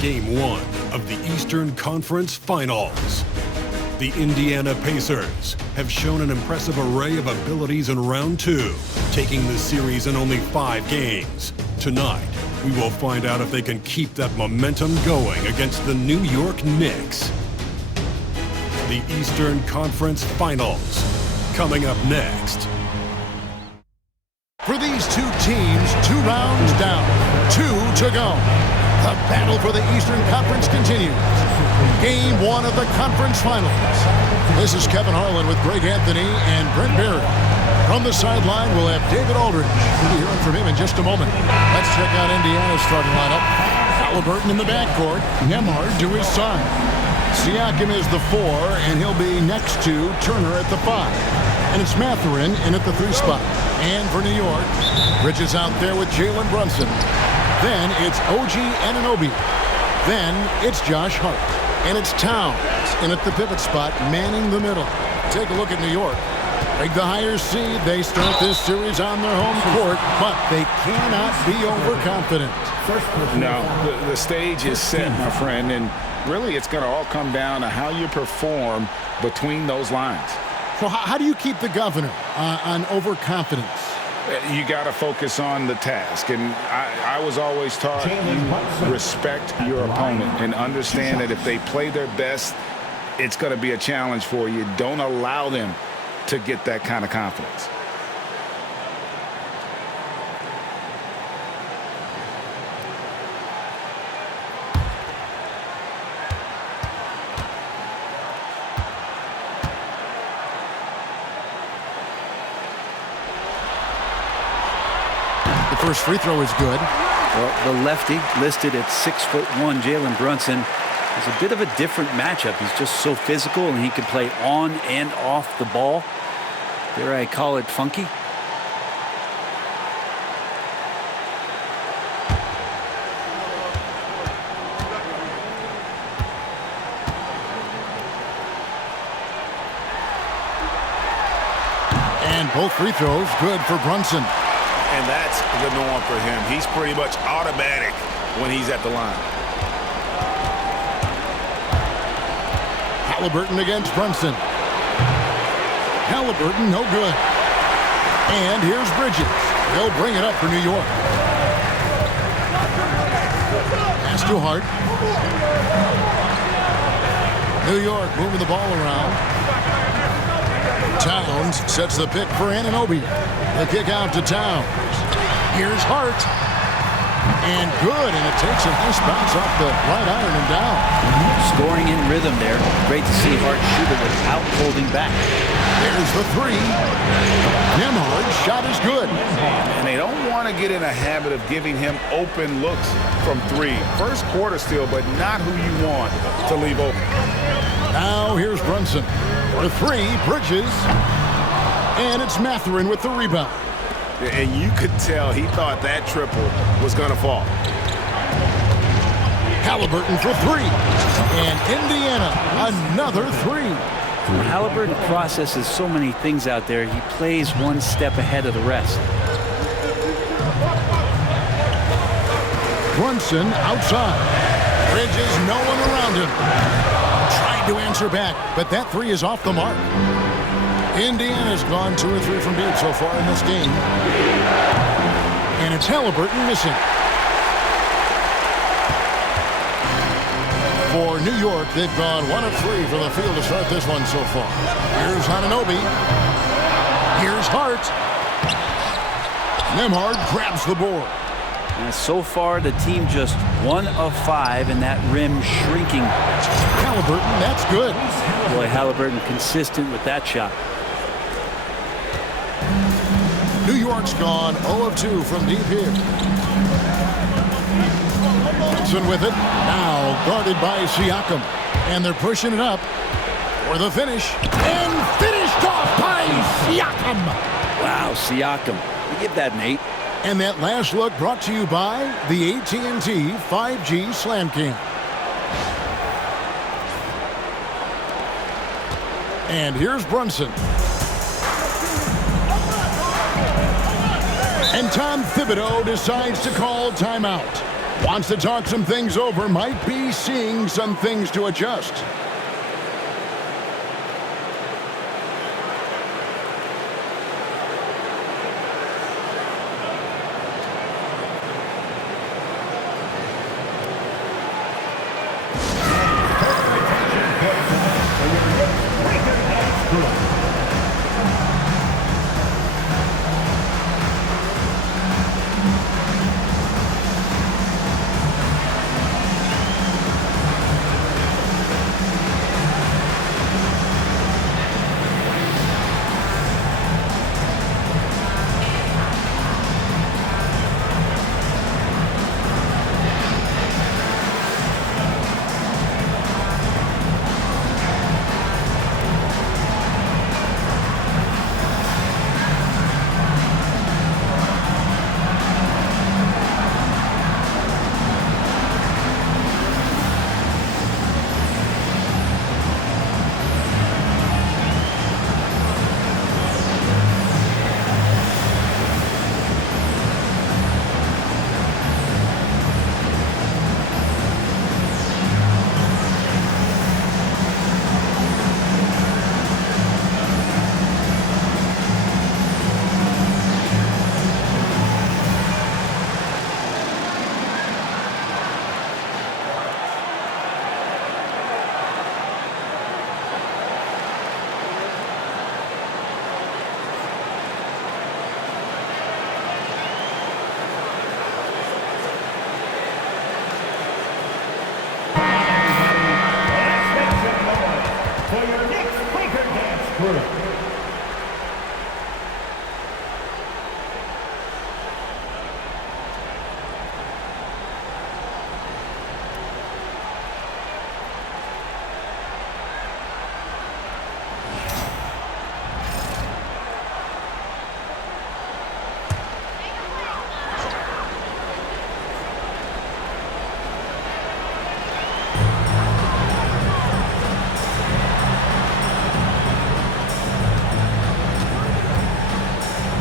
Game 1 of the Eastern Conference Finals. The Indiana Pacers have shown an impressive array of abilities in round 2, taking the series in only 5 games. Tonight, we will find out if they can keep that momentum going against the New York Knicks. The Eastern Conference Finals, coming up next. For these two teams, 2 rounds down, 2 to go. The battle for the Eastern Conference continues. Game 1 of the conference finals. This is Kevin Harlan with Greg Anthony and Brent Barry. From the sideline, we'll have David Aldridge. We'll be hearing from him in just a moment. Let's check out Indiana's starting lineup. Halliburton in the backcourt. Nembhard to his side. Siakam is the 4, and he'll be next to Turner at the 5. And it's Mathurin in at the 3 spot. And for New York, Bridges out there with Jalen Brunson. Then it's OG Anunoby. Then it's Josh Hart. And it's Towns in at the pivot spot, manning the middle. Take a look at New York. Like the higher seed, they start this series on their home court, but they cannot be overconfident. No, the stage is set, my friend, and really it's going to all come down to how you perform between those lines. So how do you keep the governor on overconfidence? You got to focus on the task, and I was always taught you respect your opponent and understand that if they play their best, it's going to be a challenge for you. Don't allow them to get that kind of confidence. First free throw is good. Well, the lefty listed at 6'1", Jalen Brunson, is a bit of a different matchup. He's just so physical, and he can play on and off the ball. Dare I call it funky? And both free throws good for Brunson. And that's the norm for him. He's pretty much automatic when he's at the line. Halliburton against Brunson. Halliburton, no good. And here's Bridges. They'll bring it up for New York. Pass to Hart. New York moving the ball around. Towns sets the pick for Anunoby. The kick out to Towns. Here's Hart. And good, and it takes a nice bounce off the right iron and down. Scoring in rhythm there. Great to see Hart shoot it without holding back. There's the 3. Nembhard's shot is good. And they don't want to get in a habit of giving him open looks from 3. First quarter still, but not who you want to leave open. Now here's Brunson. For 3, Bridges. And it's Mathurin with the rebound. And you could tell he thought that triple was going to fall. Halliburton for 3. And Indiana, another 3. Halliburton processes so many things out there. He plays one step ahead of the rest. Brunson outside. Bridges, no one around him. Tried to answer back, but that 3 is off the mark. Indiana's gone 2 or 3 from deep so far in this game. And it's Halliburton missing. For New York, they've gone 1 of 3 from the field to start this one so far. Here's Anunoby. Here's Hart. Nembhard grabs the board. And so far, the team just 1 of 5, and that rim shrinking. Halliburton, that's good. Boy, Halliburton consistent with that shot. New York's gone 0 of 2 from deep here. Brunson with it. Now guarded by Siakam. And they're pushing it up for the finish. And finished off by Siakam. Wow, Siakam. We give that an 8. And that last look brought to you by the AT&T 5G Slam Cam. And here's Brunson. And Tom Thibodeau decides to call timeout. Wants to talk some things over. Might be seeing some things to adjust.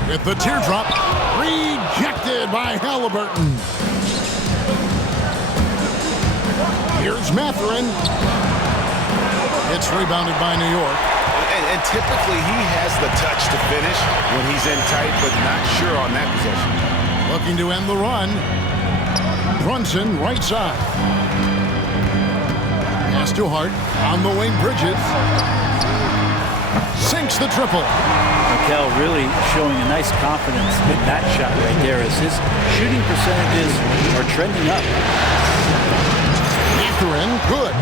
With the teardrop, rejected by Halliburton. Here's Mathurin. It's rebounded by New York. And typically he has the touch to finish when he's in tight, but not sure on that possession. Looking to end the run. Brunson, right side. Pass to Hart. On the wing, Bridges. Sinks the triple. Pascal really showing a nice confidence in that shot right there as his shooting percentages are trending up. Mathurin, good.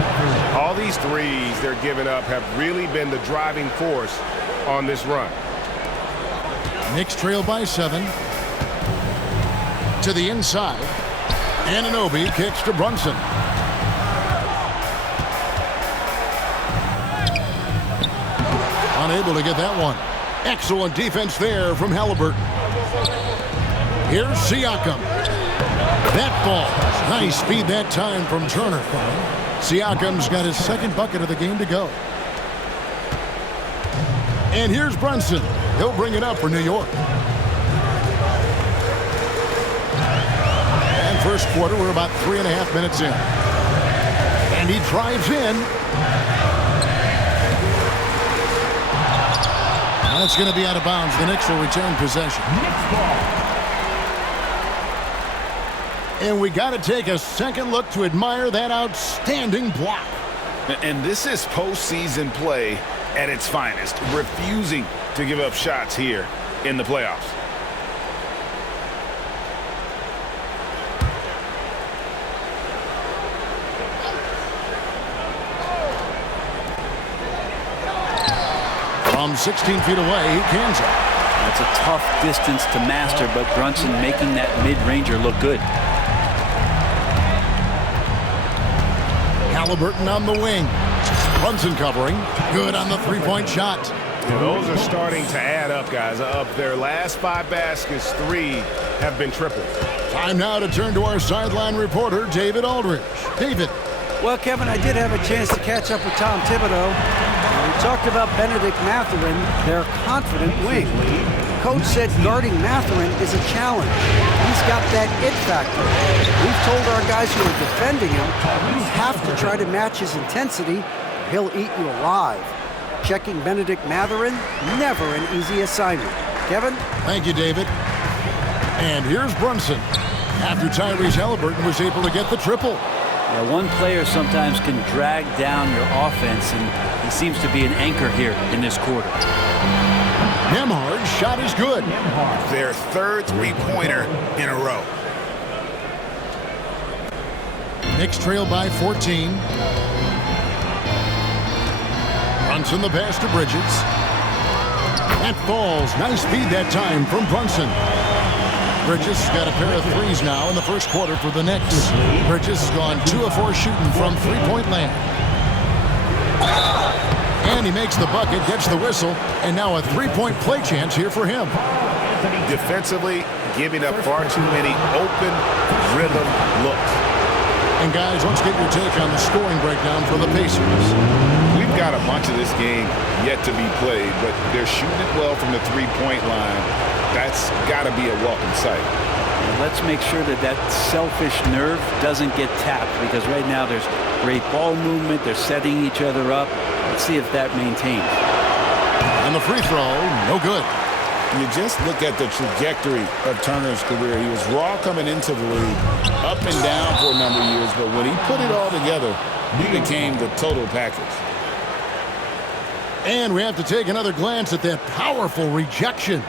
All these threes they're giving up have really been the driving force on this run. Knicks trail by 7. To the inside. Anunoby kicks to Brunson. Unable to get that one. Excellent defense there from Halliburton. Here's Siakam. That ball. Nice speed that time from Turner. Siakam's got his second bucket of the game to go. And here's Brunson. He'll bring it up for New York. And first quarter, we're about 3.5 minutes in. And he drives in. That's going to be out of bounds. The Knicks will retain possession. And we got to take a second look to admire that outstanding block. And this is postseason play at its finest, refusing to give up shots here in the playoffs. From 16 feet away, he cans it. That's a tough distance to master, but Brunson making that mid-ranger look good. Halliburton on the wing. Brunson covering. Good on the three-point shot. And those are starting to add up, guys. Of their last 5 baskets, 3 have been tripled. Time now to turn to our sideline reporter, David Aldridge. David. Well, Kevin, I did have a chance to catch up with Tom Thibodeau. We talked about Benedict Mathurin, their confident wing. Coach said guarding Mathurin is a challenge. He's got that it factor. We've told our guys who are defending him, you have to try to match his intensity, or he'll eat you alive. Checking Benedict Mathurin, never an easy assignment. Kevin? Thank you, David. And here's Brunson. After Tyrese Halliburton was able to get the triple. Yeah, one player sometimes can drag down your offense, and he seems to be an anchor here in this quarter. Nembhard's shot is good. Their third three-pointer in a row. Knicks trail by 14. Brunson the pass to Bridges. That falls. Nice feed that time from Brunson. Bridges has got a pair of threes now in the first quarter for the Knicks. Bridges has gone 2 of 4 shooting from three-point land. And he makes the bucket, gets the whistle, and now a three-point play chance here for him. Defensively, giving up far too many open rhythm looks. And guys, let's get your take on the scoring breakdown for the Pacers. We've got a bunch of this game yet to be played, but they're shooting it well from the three-point line. That's got to be a welcome sight. And let's make sure that that selfish nerve doesn't get tapped, because right now there's great ball movement. They're setting each other up. Let's see if that maintains. And the free throw, no good. You just look at the trajectory of Turner's career. He was raw coming into the league, up and down for a number of years, but when he put it all together, he became the total package. And we have to take another glance at that powerful rejection.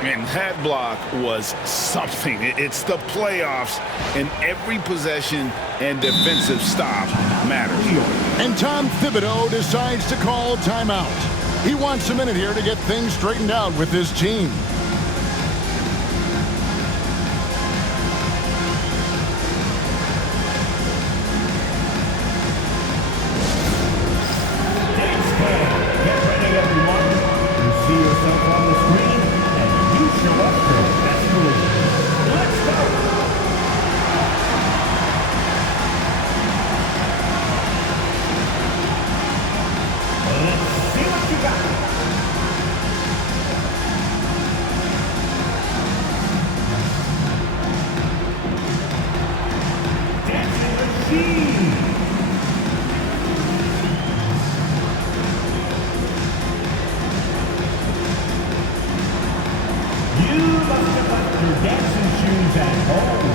And that block was something. It's the playoffs, and every possession and defensive stop matters. And Tom Thibodeau decides to call timeout. He wants a minute here to get things straightened out with his team. Get ready, everyone. You see yourself on the screen, and you show up for the best move. Let's go! Let's see what you got. Dancing machine. You must have left your dancing shoes at home.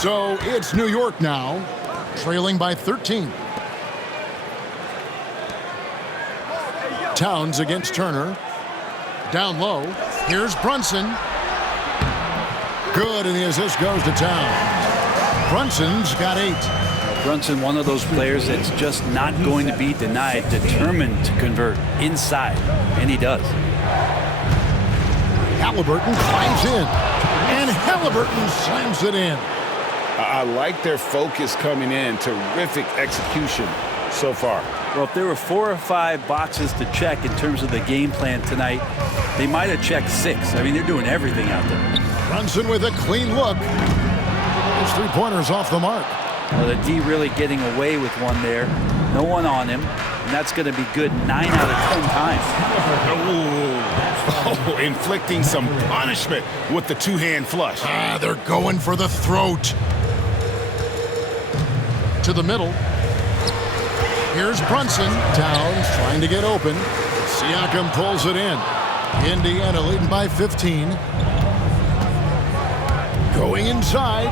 So it's New York now, trailing by 13. Towns against Turner. Down low. Here's Brunson. Good, and the assist goes to Towns. Brunson's got 8. Brunson, one of those players that's just not going to be denied, determined to convert inside, and he does. Halliburton climbs in, and Halliburton slams it in. I like their focus coming in. Terrific execution so far. Well, if there were 4 or 5 boxes to check in terms of the game plan tonight, they might have checked 6. I mean, they're doing everything out there. Brunson with a clean look. His three-pointer's off the mark. Well, the D really getting away with one there. No one on him. And that's going to be good 9 out of 10 times. Oh, inflicting some punishment with the two-hand flush. They're going for the throat. To the middle. Here's Brunson. Towns trying to get open. Siakam pulls it in. Indiana leading by 15. Going inside.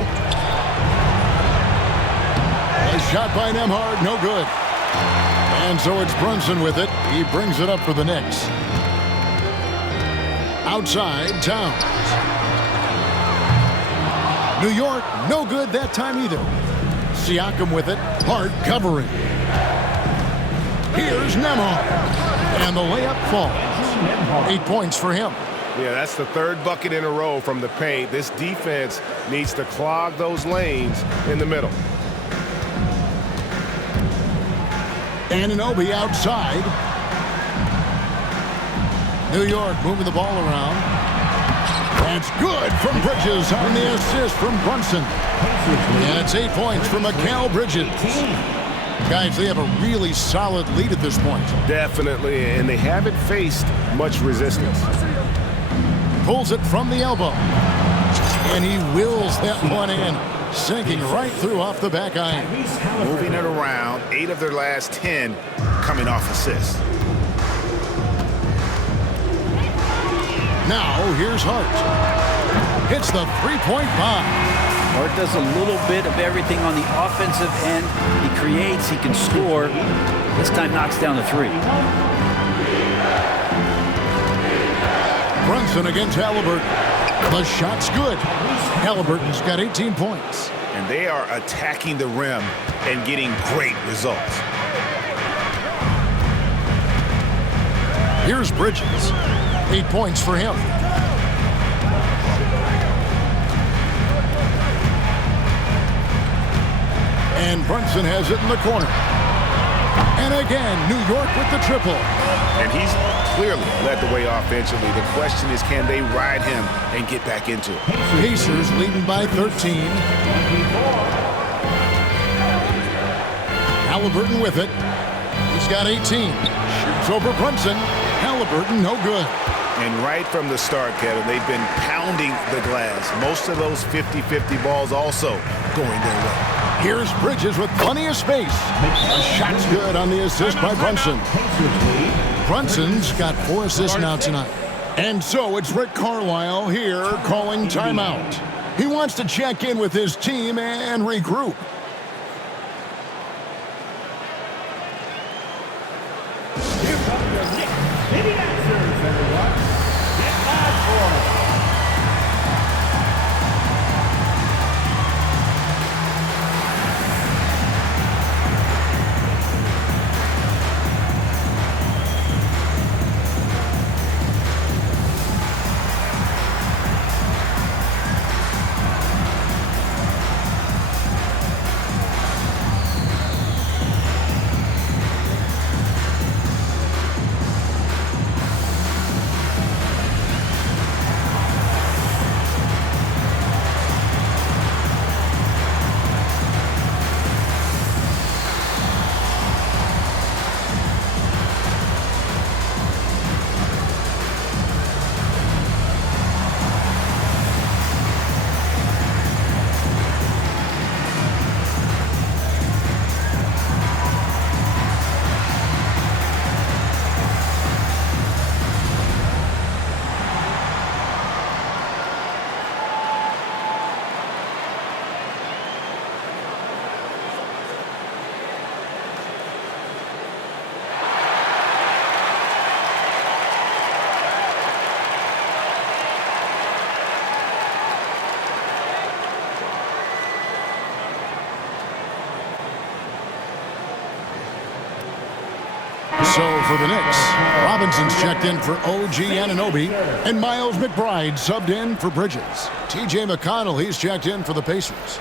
A shot by Nembhard, no good. And so it's Brunson with it. He brings it up for the Knicks. Outside, Towns. New York, no good that time either. Siakam with it. Hart covering. Here's Nembhard. And the layup falls. 8 points for him. Yeah, that's the third bucket in a row from the paint. This defense needs to clog those lanes in the middle. Anunoby outside. New York moving the ball around. That's good from Bridges on the assist from Brunson. And it's 8 points from Mikal Bridges. Guys, they have a really solid lead at this point. Definitely, and they haven't faced much resistance. Pulls it from the elbow. And he wills that one in. Sinking right through off the back iron. Moving it around, 8 of their last 10 coming off assists. Now, here's Hart. Hits the three-point bomb. Hart does a little bit of everything on the offensive end. He creates, he can score. This time knocks down the three. Brunson against Halliburton. The shot's good. Halliburton's got 18 points. And they are attacking the rim and getting great results. Here's Bridges. 8 points for him. And Brunson has it in the corner. And again, New York with the triple. And he's clearly led the way offensively. The question is, can they ride him and get back into it? Pacers leading by 13. Halliburton with it. He's got 18. Shoots over Brunson. Halliburton, no good. And right from the start, Kevin, they've been pounding the glass. Most of those 50-50 balls also going their way. Here's Bridges with plenty of space. The shot's good on the assist by Brunson. Brunson's got 4 assists now tonight. And so it's Rick Carlisle here calling timeout. He wants to check in with his team and regroup. Here come the Knicks. Any answers, everyone? Get live for it. So for the Knicks, Robinson's checked in for OG Anunoby, and Miles McBride subbed in for Bridges. T.J. McConnell, he's checked in for the Pacers.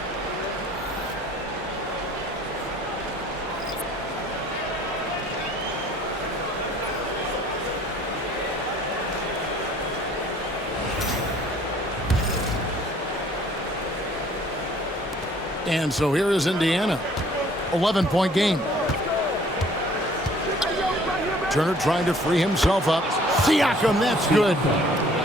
And so here is Indiana. 11-point game. Turner trying to free himself up. Siakam, that's good.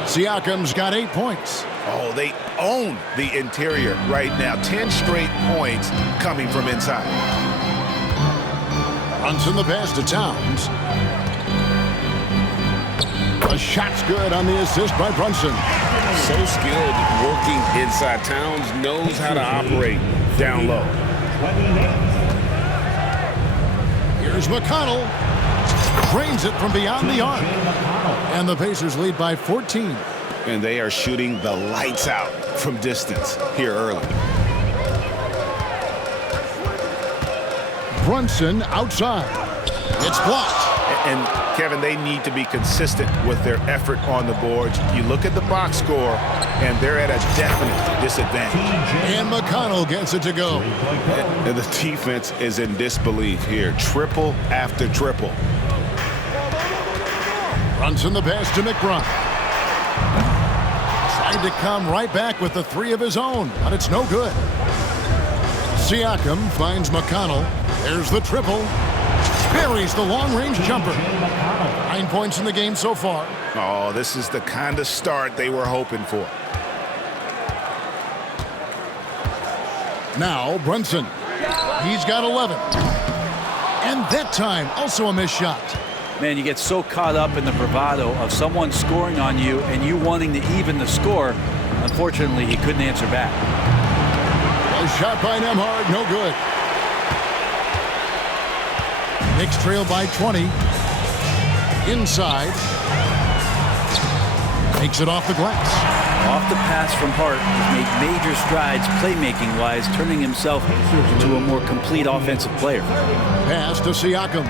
Siakam's got 8 points. Oh, they own the interior right now. 10 straight points coming from inside. Brunson the pass to Towns. A shot's good on the assist by Brunson. So skilled working inside. Towns knows how to operate down low. Here's McConnell. Drains it from beyond the arc. And the Pacers lead by 14. And they are shooting the lights out from distance here early. Brunson outside. It's blocked. And Kevin, they need to be consistent with their effort on the boards. You look at the box score, and they're at a definite disadvantage. And McConnell gets it to go. And the defense is in disbelief here. Triple after triple. Brunson the pass to McBride. Trying to come right back with the 3 of his own, but it's no good. Siakam finds McConnell. There's the triple. Buries the long-range jumper. 9 points in the game so far. Oh, this is the kind of start they were hoping for. Now Brunson. He's got 11. And that time, also a missed shot. Man, you get so caught up in the bravado of someone scoring on you and you wanting to even the score. Unfortunately, he couldn't answer back. A shot by Nembhard, no good. Knicks trail by 20. Inside. Takes it off the glass. Off the pass from Hart, he's made major strides playmaking-wise, turning himself into a more complete offensive player. Pass to Siakam.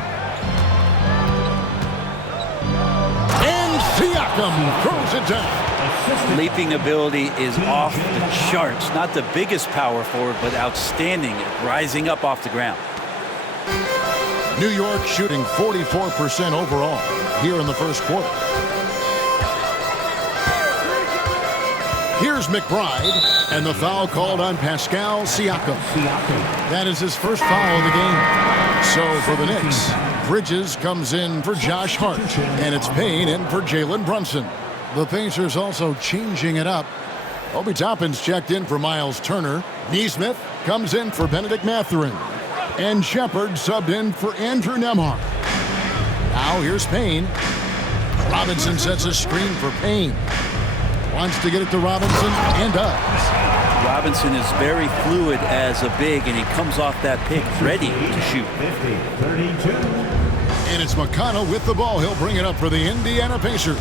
And Siakam throws it down. Leaping ability is off the charts. Not the biggest power forward, but outstanding at rising up off the ground. New York shooting 44% overall here in the first quarter. Here's McBride, and the foul called on Pascal Siakam. That is his first foul of the game. So for the Knicks, Bridges comes in for Josh Hart, and it's Payne in for Jalen Brunson. The Pacers also changing it up. Obi Toppin's checked in for Miles Turner. Nesmith comes in for Benedict Mathurin. And Shepard subbed in for Andrew Nembhard. Now here's Payne. Robinson sets a screen for Payne. Wants to get it to Robinson and does. Robinson is very fluid as a big, and he comes off that pick ready to shoot. 32. And it's McConnell with the ball. He'll bring it up for the Indiana Pacers.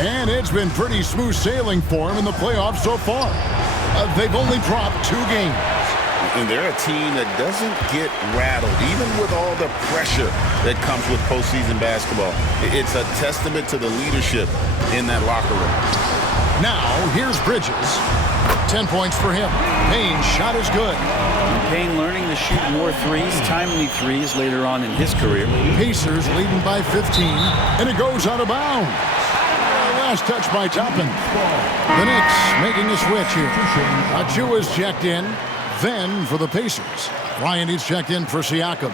And it's been pretty smooth sailing for him in the playoffs so far. They've only dropped 2 games. And they're a team that doesn't get rattled, even with all the pressure that comes with postseason basketball. It's a testament to the leadership in that locker room. Now, here's Bridges. 10 points for him. Payne's shot is good. Payne learning to shoot more threes, timely threes later on in his career. Pacers leading by 15, and it goes out of bounds. Last touch by Toppin. The Knicks making a switch here. Achua's checked in. Then for the Pacers, Ryan is checked in for Siakam,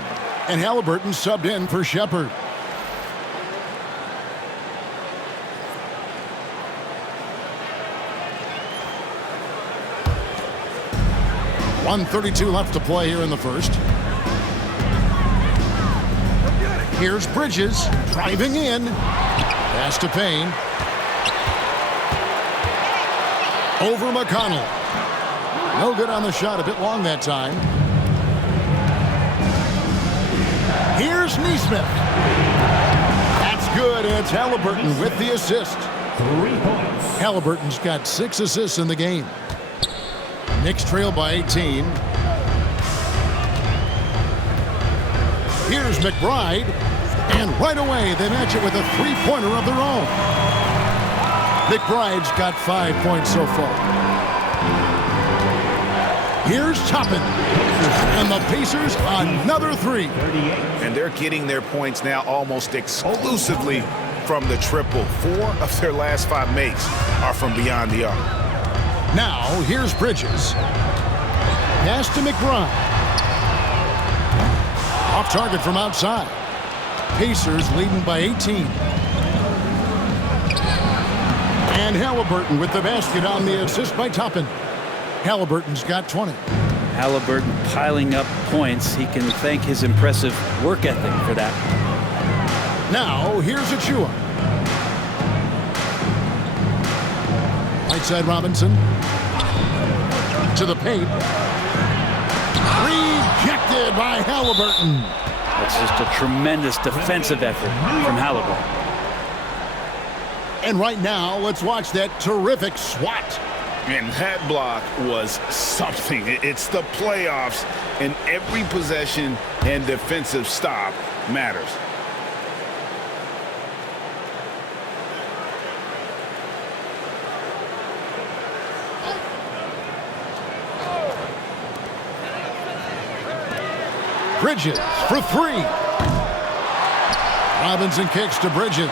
and Halliburton subbed in for Shepard. .132 left to play here in the first. Here's Bridges driving in. Pass to Payne. Over McConnell. No good on the shot, a bit long that time. Here's Nesmith. That's good, and it's Halliburton with the assist. 3 points. Halliburton's got 6 assists in the game. Knicks trail by 18. Here's McBride, and right away they match it with a 3-pointer of their own. McBride's got 5 points so far. Here's Toppin, and the Pacers another 3. And they're getting their points now almost exclusively from the triple. 4 of their last 5 makes are from beyond the arc. Now, here's Bridges. Pass to McBride. Off target from outside. Pacers leading by 18. And Halliburton with the basket on the assist by Toppin. Halliburton's got 20. Halliburton piling up points. He can thank his impressive work ethic for that. Now, here's Achua. Right side Robinson. To the paint. Rejected by Halliburton. That's just a tremendous defensive effort from Halliburton. And right now, let's watch that terrific swat. And that block was something. It's the playoffs, and every possession and defensive stop matters. Bridges for three. Robinson kicks to Bridges.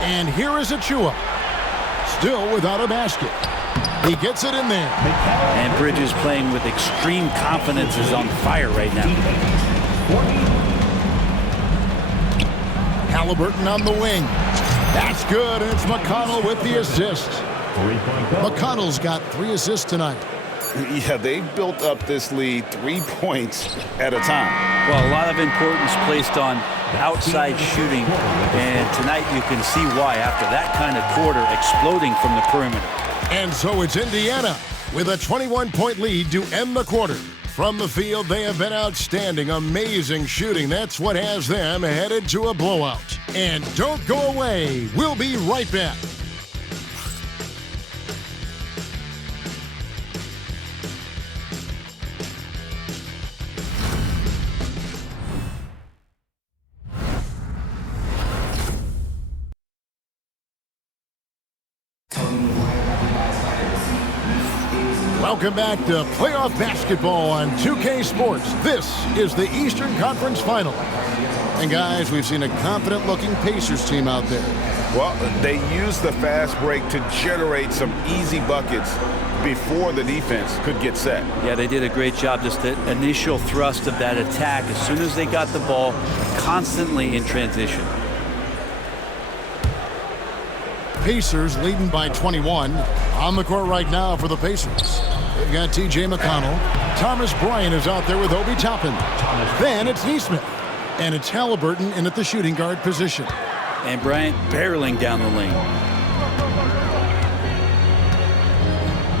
And here is Achua. Still without a basket. He gets it in there. And Bridges playing with extreme confidence is on fire right now. Halliburton on the wing. That's good, and it's McConnell with the assist. McConnell's got 3 assists tonight. Yeah, they built up this lead 3 points at a time. Well, a lot of importance placed on outside shooting, and tonight you can see why after that kind of quarter exploding from the perimeter. And so it's Indiana with a 21-point lead to end the quarter. From the field, they have been outstanding, amazing shooting. That's what has them headed to a blowout. And don't go away. We'll be right back. Welcome back to playoff basketball on 2K Sports. This is the Eastern Conference Finals. And guys, we've seen a confident-looking Pacers team out there. Well, they used the fast break to generate some easy buckets before the defense could get set. Yeah, they did a great job. Just the initial thrust of that attack as soon as they got the ball, constantly in transition. Pacers leading by 21. On the court right now for the Pacers. They've got T.J. McConnell. Thomas Bryant is out there with Obi Toppin. Then it's Neesmith. And it's Halliburton in at the shooting guard position. And Bryant barreling down the lane.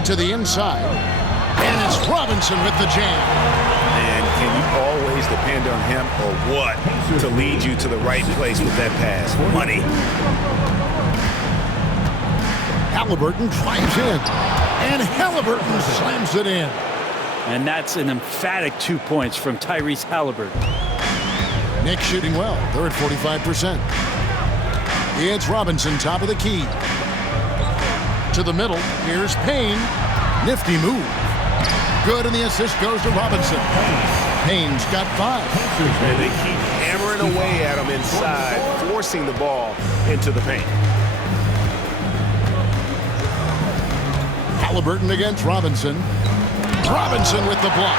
To the inside. And it's Robinson with the jam. And can you always depend on him or what to lead you to the right place with that pass? Money. Halliburton drives in. And Halliburton slams it in. And that's an emphatic 2 points from Tyrese Halliburton. Knicks shooting well. They're at 45%. It's Robinson, top of the key. To the middle. Here's Payne. Nifty move. Good, and the assist goes to Robinson. Payne's got 5. And they keep hammering away at him inside, forcing the ball into the paint. Halliburton against Robinson. Robinson with the block.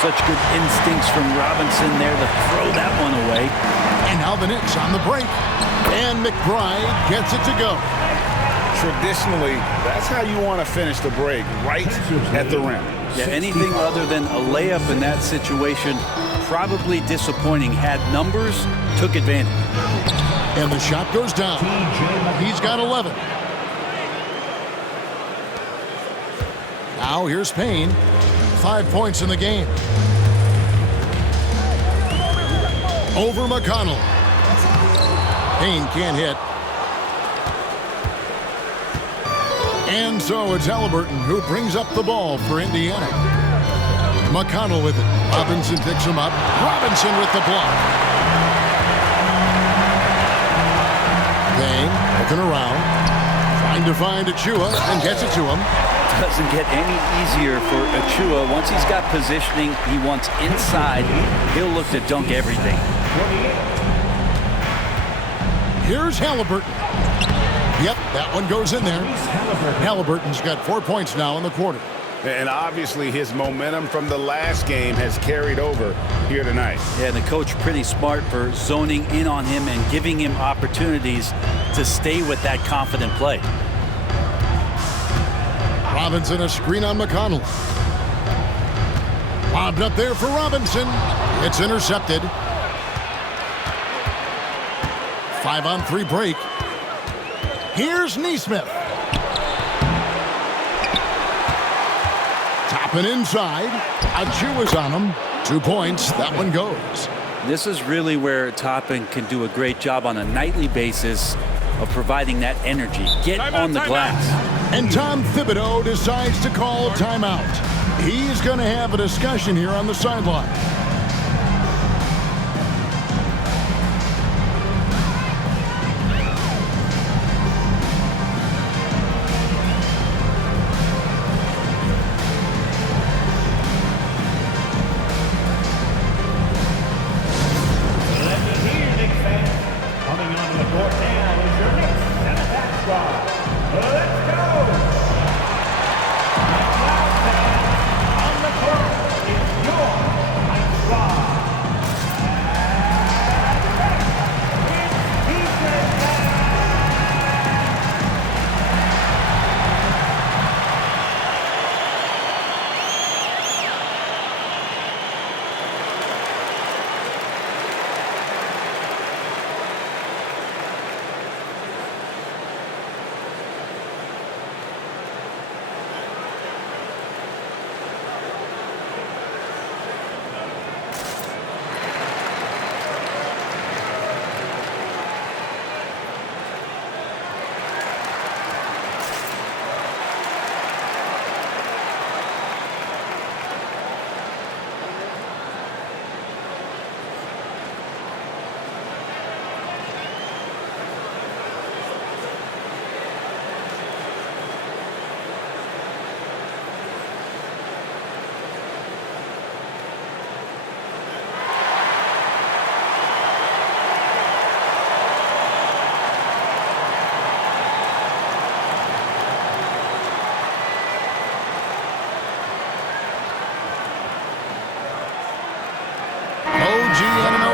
Such good instincts from Robinson there to throw that one away. And now the Knicks on the break. And McBride gets it to go. Traditionally, that's how you want to finish the break, right at the rim. Yeah, anything other than a layup in that situation, probably disappointing. Had numbers, took advantage. And the shot goes down. He's got 11. Now here's Payne. 5 points in the game. Over McConnell. Payne can't hit. And so it's Halliburton who brings up the ball for Indiana. McConnell with it. Robinson picks him up. Robinson with the block. Payne looking around. Trying to find Achua and gets it to him. Doesn't get any easier for Achua. Once he's got positioning, he wants inside. He'll look to dunk everything. Here's Halliburton. Yep, that one goes in there. Halliburton's got 4 points now in the quarter. And obviously his momentum from the last game has carried over here tonight. Yeah, the coach pretty smart for zoning in on him and giving him opportunities to stay with that confident play. Robinson, a screen on McConnell. Lobbed up there for Robinson. It's intercepted. 5-on-3 break. Here's Nesmith. Topping inside. Achu is on him. 2 points. That one goes. This is really where Toppin can do a great job on a nightly basis of providing that energy. Get on the glass. And Tom Thibodeau decides to call timeout. He's going to have a discussion here on the sideline. Coming onto the court now is your Knicks Semifinals squad. Let's go! Now, fans, on the court is your Knicks squad. And it's defense time!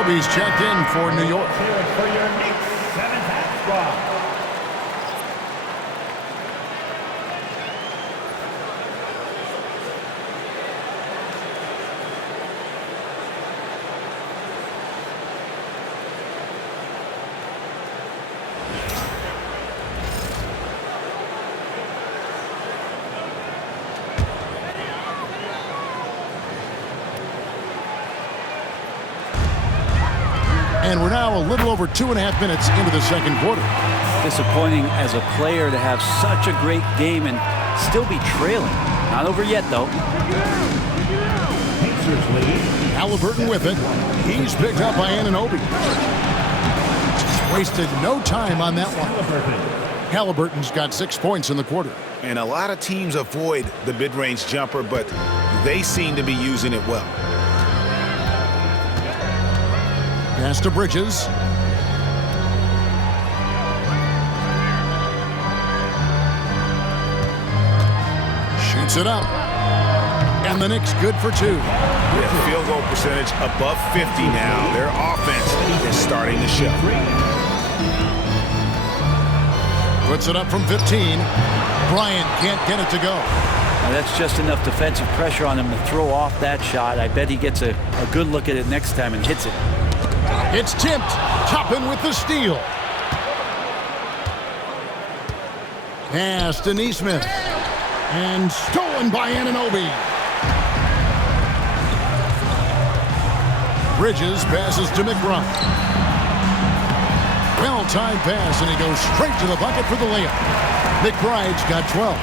He's checked in for New York. Cheering for your Knicks Semifinals squad. And we're now a little over 2.5 minutes into the second quarter. Disappointing as a player to have such a great game and still be trailing. Not over yet, though. Pacers lead. Halliburton with it. He's picked up by Anunoby. Wasted no time on that one. Halliburton's got 6 points in the quarter. And a lot of teams avoid the mid-range jumper, but they seem to be using it well. Pass to Bridges. Shoots it up. And the Knicks good for 2. With field goal percentage above 50 now, their offense is starting to show. Puts it up from 15. Bryant can't get it to go. Now that's just enough defensive pressure on him to throw off that shot. I bet he gets a good look at it next time and hits it. It's tipped. Toppin with the steal. Pass to Nesmith. And stolen by Anunoby. Bridges passes to McBride. Well-timed pass, and he goes straight to the bucket for the layup. McBride's got 12.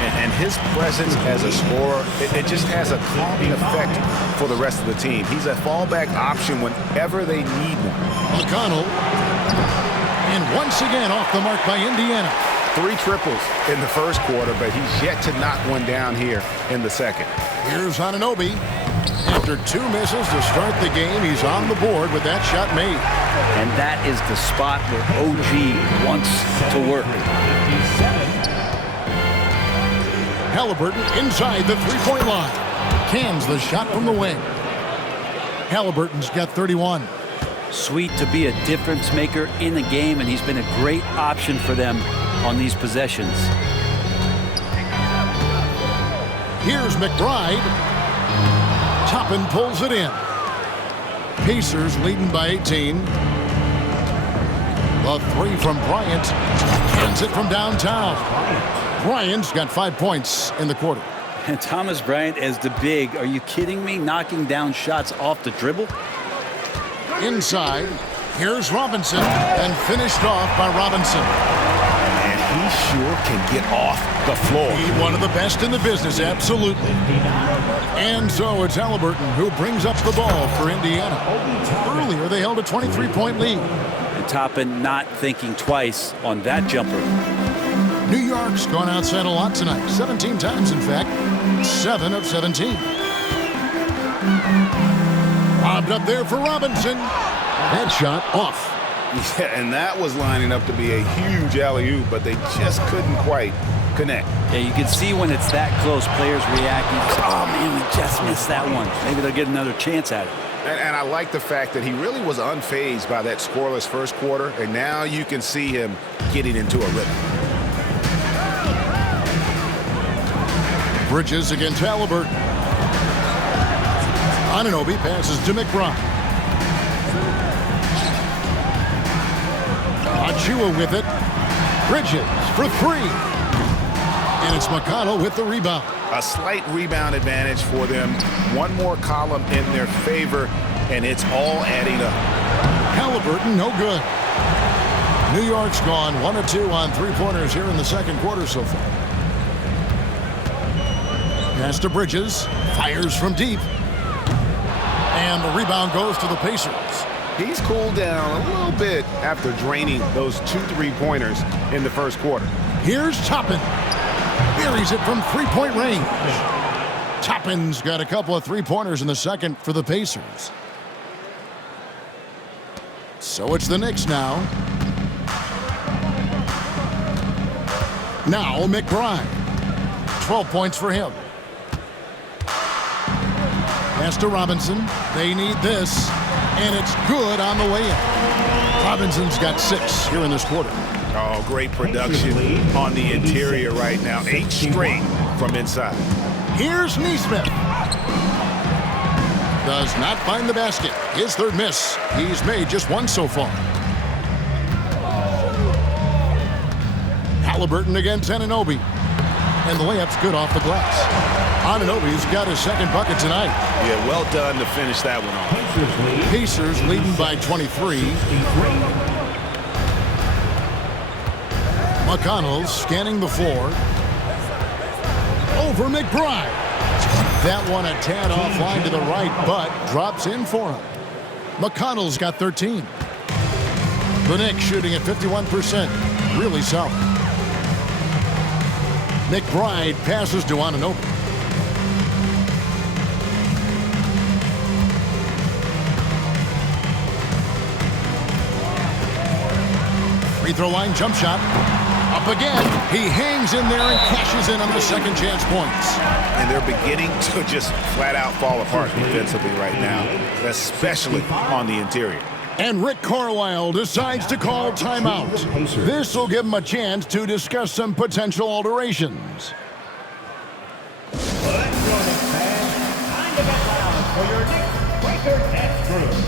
And his presence as a scorer, it just has a calming effect for the rest of the team. He's a fallback option whenever they need one. McConnell. And once again off the mark by Indiana. 3 triples in the first quarter, but he's yet to knock one down here in the second. Here's Anunoby. After 2 misses to start the game, he's on the board with that shot made. And that is the spot where OG wants to work. Halliburton inside the three-point line. Cans the shot from the wing. Halliburton's got 31. Sweet to be a difference maker in the game, and he's been a great option for them on these possessions. Here's McBride. Toppin pulls it in. Pacers leading by 18. The 3 from Bryant. Cans it from downtown. Bryant's got 5 points in the quarter. And Thomas Bryant as the big. Are you kidding me? Knocking down shots off the dribble? Inside, here's Robinson, and finished off by Robinson. And he sure can get off the floor. He's one of the best in the business, absolutely. And so it's Halliburton who brings up the ball for Indiana. Earlier, they held a 23-point lead. And Toppin not thinking twice on that jumper. New York's gone outside a lot tonight, 17 times, in fact, 7 of 17. Lobbed up there for Robinson. That shot off. Yeah, and that was lining up to be a huge alley-oop, but they just couldn't quite connect. Yeah, you can see when it's that close, players reacting. Oh, man, we just missed that one. Maybe they'll get another chance at it. And I like the fact that he really was unfazed by that scoreless first quarter, and now you can see him getting into a rhythm. Bridges against Halliburton. Anunoby passes to McBride. Achua with it. Bridges for 3. And it's McConnell with the rebound. A slight rebound advantage for them. One more column in their favor, and it's all adding up. Halliburton, no good. New York's gone 1 of 2 on 3-pointers here in the second quarter so far. Pass to Bridges. Fires from deep. And the rebound goes to the Pacers. He's cooled down a little bit after draining those 2 3-pointers in the first quarter. Here's Toppin. Buries it from 3-point range. Toppin's got a couple of 3-pointers in the second for the Pacers. So it's the Knicks now. Now McBride. 12 points for him. Pass to Robinson. They need this. And it's good on the way in. Robinson's got 6 here in this quarter. Oh, great production on the interior right now. 8 straight from inside. Here's Nesmith. Does not find the basket. His 3rd miss. He's made just 1 so far. Halliburton against Anunoby. And the layup's good off the glass. Anunoby's got his 2nd bucket tonight. Yeah, well done to finish that one off. Pacers leading by 23. McConnell scanning the floor. Over McBride. That one a tad offline to the right, but drops in for him. McConnell's got 13. The Knicks shooting at 51%. Really solid. McBride passes to Anunoby. Free throw line jump shot. Up again. He hangs in there and cashes in on the second chance points. And they're beginning to just flat out fall apart defensively right now, especially on the interior. And Rick Carlisle decides to call timeout. This will give him a chance to discuss some potential alterations. Let's go, Knicks fans. Time to get loud for your Knicks record dance crew.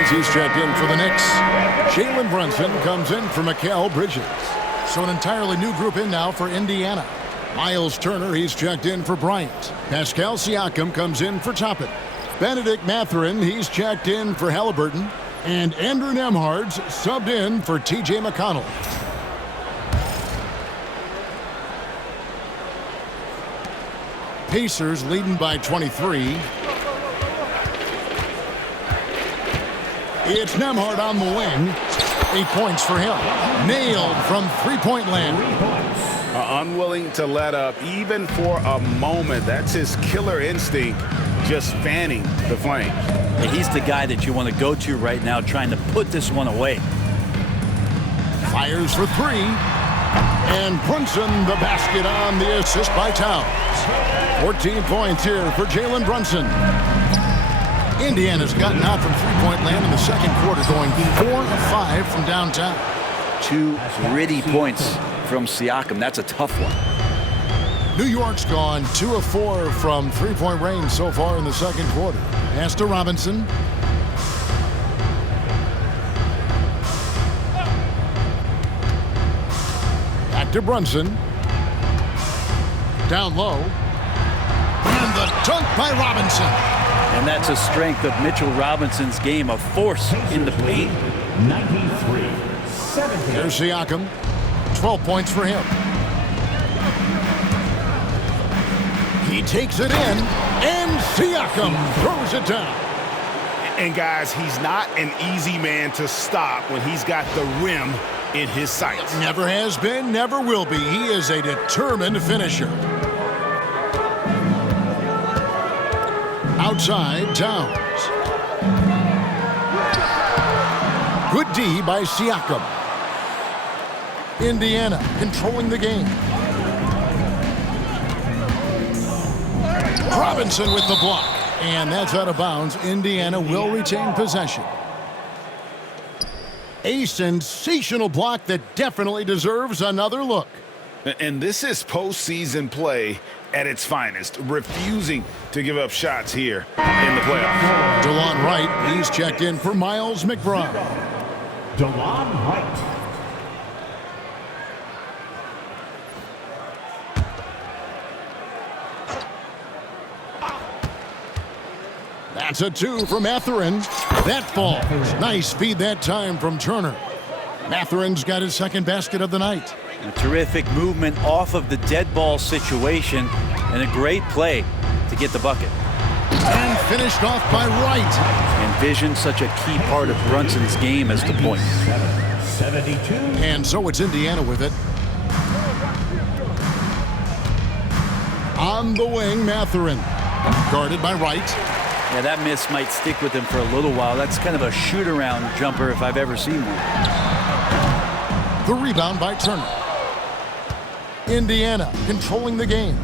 Adams, he's checked in for the Knicks. Jalen Brunson comes in for Mikal Bridges. So an entirely new group in now for Indiana. Miles Turner, he's checked in for Bryant. Pascal Siakam comes in for Toppin. Benedict Mathurin, he's checked in for Halliburton. And Andrew Nembhard's subbed in for T.J. McConnell. Pacers leading by 23. It's Nembhard on the wing. 8 points for him. Nailed from three-point land. Unwilling to let up even for a moment. That's his killer instinct, just fanning the flames. He's the guy that you want to go to right now, trying to put this one away. Fires for three. And Brunson the basket on the assist by Towns. 14 points here for Jalen Brunson. Indiana's gotten out from three-point land in the second quarter, going 4 of 5 from downtown. 2 gritty points from Siakam. That's a tough one. New York's gone 2 of 4 from three-point range so far in the second quarter. Pass to Robinson. Back to Brunson. Down low. And the dunk by Robinson. And that's a strength of Mitchell Robinson's game, a force in the paint. 93-70. There's Siakam. 12 points for him. He takes it in, and Siakam throws it down. And guys, he's not an easy man to stop when he's got the rim in his sights. Never has been, never will be. He is a determined finisher. Outside, Towns. Good D by Siakam. Indiana controlling the game. Robinson with the block. And that's out of bounds. Indiana will retain possession. A sensational block that definitely deserves another look. And this is postseason play at its finest, refusing to give up shots here in the playoffs. DeLon Wright, he's checked in for Miles McBride. DeLon Wright. That's a 2 from Mathurin. That falls. Nice feed that time from Turner. Mathurin's got his second basket of the night. A terrific movement off of the dead ball situation and a great play to get the bucket. And finished off by Wright. And vision, such a key part of Brunson's game as the point. 72. And so it's Indiana with it. On the wing, Mathurin. Guarded by Wright. Yeah, that miss might stick with him for a little while. That's kind of a shoot-around jumper if I've ever seen one. The rebound by Turner. Indiana controlling the game.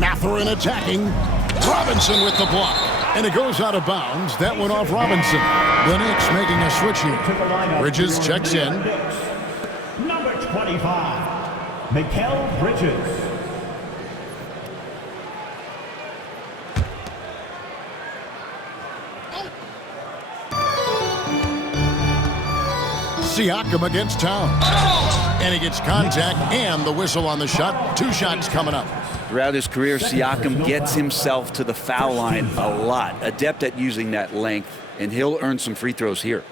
Mathurin attacking. Robinson with the block. And it goes out of bounds. That went off Robinson. The Knicks making a switch here. Bridges checks in. Number 25, Mikal Bridges. Siakam against Towns. And he gets contact and the whistle on the shot. 2 shots coming up. Throughout his career, Siakam gets himself to the foul line a lot. Adept at using that length, and he'll earn some free throws here.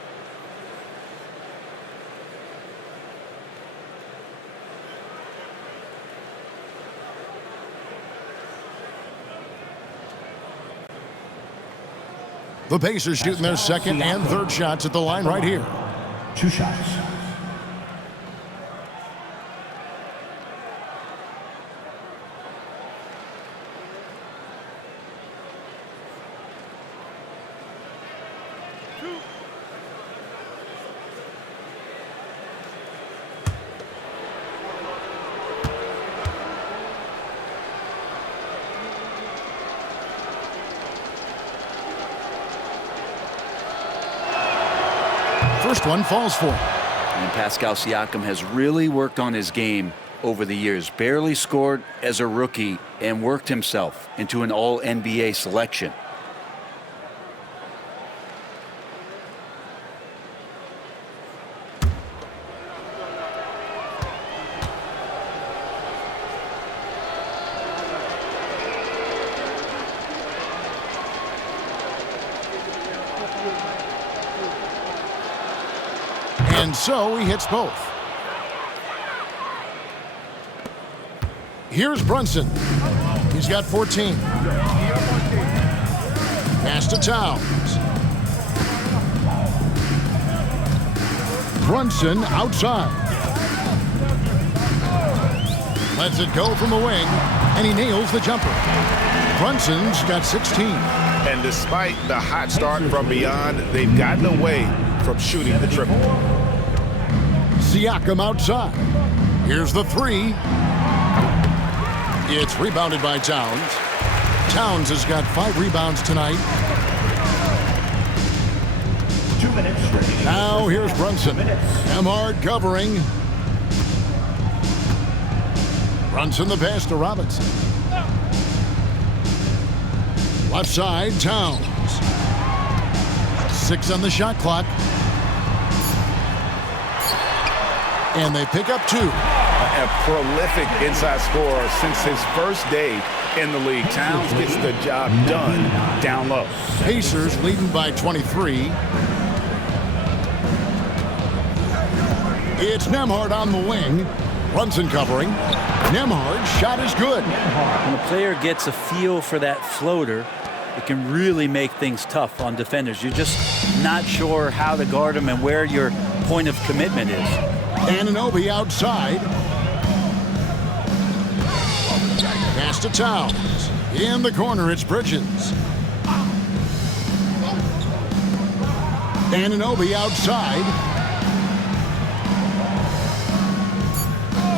The Pacers shooting their second and third shots at the line right here. 2 shots. First one falls for him. And Pascal Siakam has really worked on his game over the years. Barely scored as a rookie and worked himself into an all-NBA selection. And so he hits both. Here's Brunson. He's got 14. Pass to Towns. Brunson outside. Lets it go from the wing, and he nails the jumper. Brunson's got 16. And despite the hot start from beyond, they've gotten away from shooting the triple. Siakam outside. Here's the three. It's rebounded by Towns. Towns has got 5 rebounds tonight. 2 minutes. Now here's Brunson. Nembhard covering. Brunson the pass to Robinson. Left side, Towns. 6 on the shot clock. And they pick up 2. A prolific inside scorer since his first day in the league. Towns gets the job done down low. Pacers leading by 23. It's Nembhard on the wing. Brunson covering. Nembhard's shot is good. When a player gets a feel for that floater, it can really make things tough on defenders. You're just not sure how to guard them and where your point of commitment is. Anunoby outside. Pass to Towns. In the corner, it's Bridges. Anunoby outside.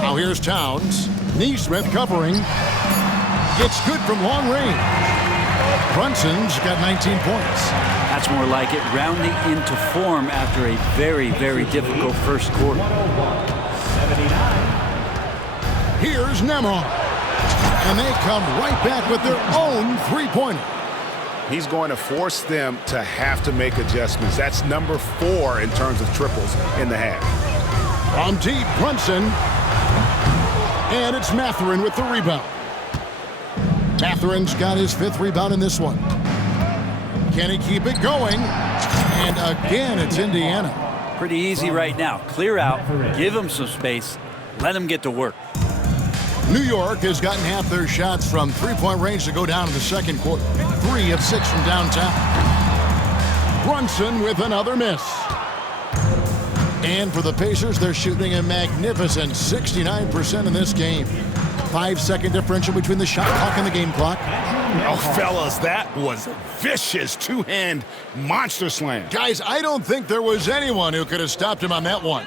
Now here's Towns. Neesmith covering. It's good from long range. Brunson's got 19 points. That's more like it, rounding into form after a very, very difficult first quarter. Here's Nembhard. And they come right back with their own three-pointer. He's going to force them to have to make adjustments. That's number 4 in terms of triples in the half. From deep, Brunson. And it's Mathurin with the rebound. Mathurin's got his 5th rebound in this one. Can he keep it going? And again, it's Indiana. Pretty easy right now. Clear out, give them some space, let them get to work. New York has gotten half their shots from three-point range to go down in the second quarter. 3 of 6 from downtown. Brunson with another miss. And for the Pacers, they're shooting a magnificent 69% in this game. 5-second differential between the shot clock and the game clock. Oh, fellas, that was a vicious two-hand monster slam. Guys, I don't think there was anyone who could have stopped him on that one.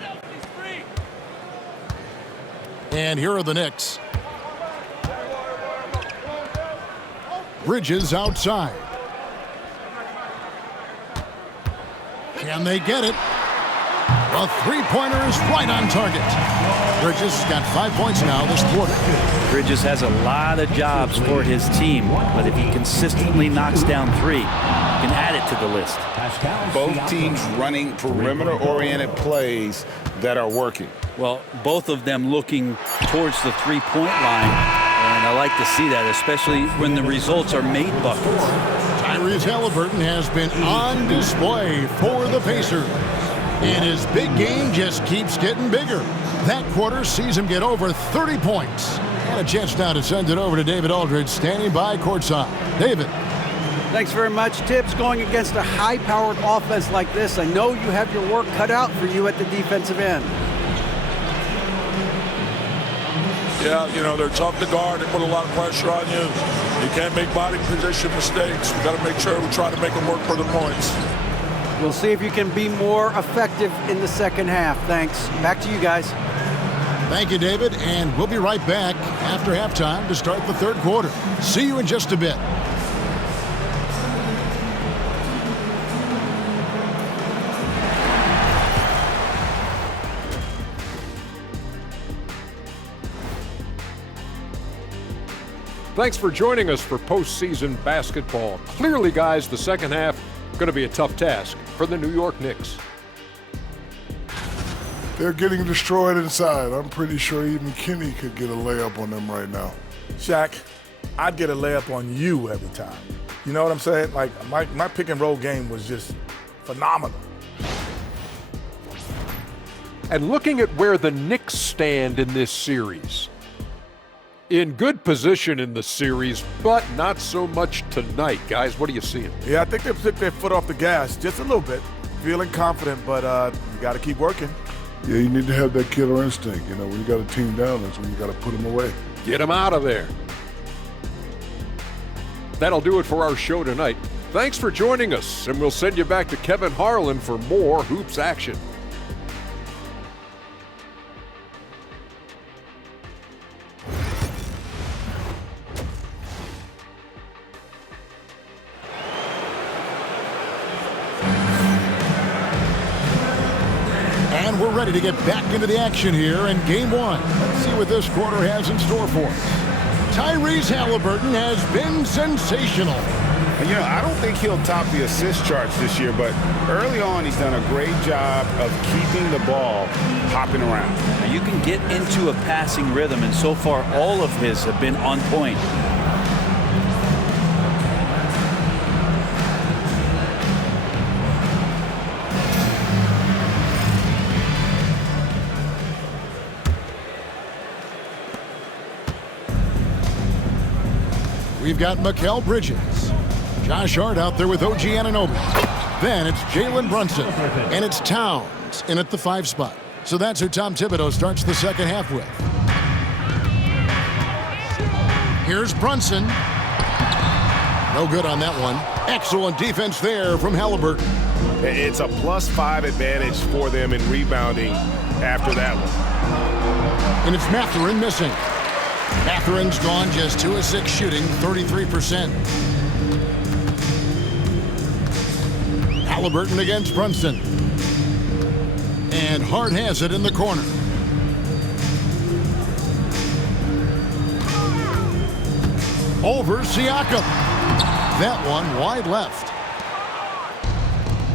And here are the Knicks. Bridges outside. Can they get it? The three-pointer is right on target. Bridges got 5 points now this quarter. Bridges has a lot of jobs for his team, but if he consistently knocks down 3, he can add it to the list. Both teams running perimeter-oriented plays that are working. Well, both of them looking towards the three-point line, and I like to see that, especially when the results are made buckets. Tyrese Halliburton has been on display for the Pacers, and his big game just keeps getting bigger. That quarter sees him get over 30 points. And a chance now to send it over to David Aldridge, standing by courtside. David. Thanks very much, Tibbs. Going against a high-powered offense like this, I know you have your work cut out for you at the defensive end. Yeah, you know, they're tough to guard. They put a lot of pressure on you. You can't make body position mistakes. We've got to make sure we try to make them work for the points. We'll see if you can be more effective in the second half. Thanks. Back to you guys. Thank you, David, and we'll be right back after halftime to start the third quarter. See you in just a bit. Thanks for joining us for postseason basketball. Clearly, guys, the second half going to be a tough task for the New York Knicks. They're getting destroyed inside. I'm pretty sure even Kenny could get a layup on them right now. Shaq, I'd get a layup on you every time. You know what I'm saying? Like, my pick and roll game was just phenomenal. And looking at where the Knicks stand in this series. In good position in the series, but not so much tonight. Guys, what are you seeing? Yeah, I think they took their foot off the gas just a little bit. Feeling confident, but you got to keep working. Yeah, you need to have that killer instinct. You know, when you got a team down, that's when you got to put them away. Get them out of there. That'll do it for our show tonight. Thanks for joining us, and we'll send you back to Kevin Harlan for more hoops action. And we're ready to get back into the action here in Game 1. Let's see what this quarter has in store for us. Tyrese Halliburton has been sensational. And, you know, I don't think he'll top the assist charts this year, but early on he's done a great job of keeping the ball hopping around. Now you can get into a passing rhythm, and so far all of his have been on point. We've got Mikal Bridges. Josh Hart out there with OG Anunoby. Then it's Jalen Brunson. And it's Towns in at the 5 spot. So that's who Tom Thibodeau starts the second half with. Here's Brunson. No good on that one. Excellent defense there from Halliburton. It's a +5 advantage for them in rebounding after that one. And it's Mathurin missing. Mathurin's gone just 2 of 6 shooting, 33%. Halliburton against Brunson. And Hart has it in the corner. Over Siakam. That one wide left.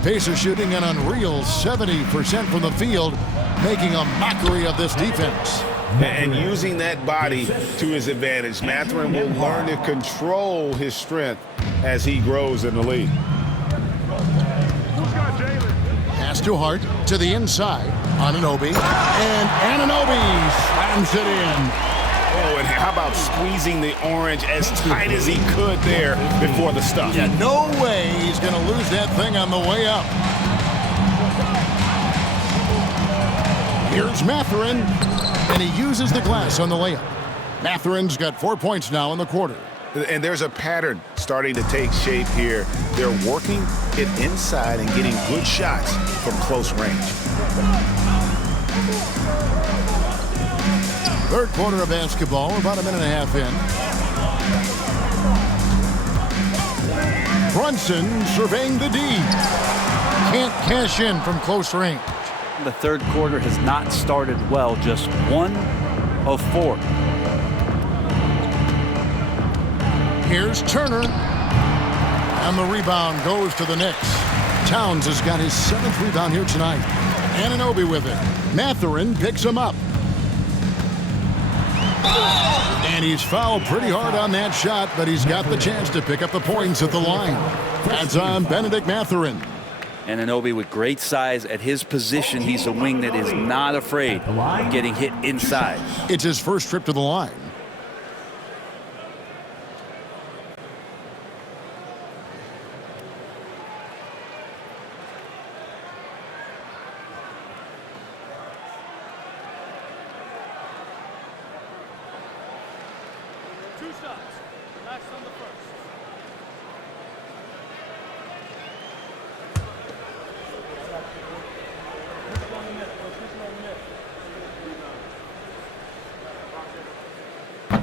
Pacers shooting an unreal 70% from the field, making a mockery of this defense. And using that body to his advantage, Mathurin will learn to control his strength as he grows in the league. Pass to Hart, to the inside, Anunoby, and Anunoby slams it in. Oh, and how about squeezing the orange as tight as he could there before the stuff? Yeah, no way he's going to lose that thing on the way up. Here's Mathurin, and he uses the glass on the layup. Mathurin's got 4 points now in the quarter. And there's a pattern starting to take shape here. They're working it inside and getting good shots from close range. Third quarter of basketball, we're about a minute and a half in. Brunson surveying the D. Can't cash in from close range. The third quarter has not started well, just 1 of 4. Here's Turner. And the rebound goes to the Knicks. Towns has got his 7th rebound here tonight. Anunoby with it. Mathurin picks him up. And he's fouled pretty hard on that shot, but he's got the chance to pick up the points at the line. That's on Bennedict Mathurin. Anunoby with great size at his position. He's a wing that is not afraid of getting hit inside. It's his first trip to the line.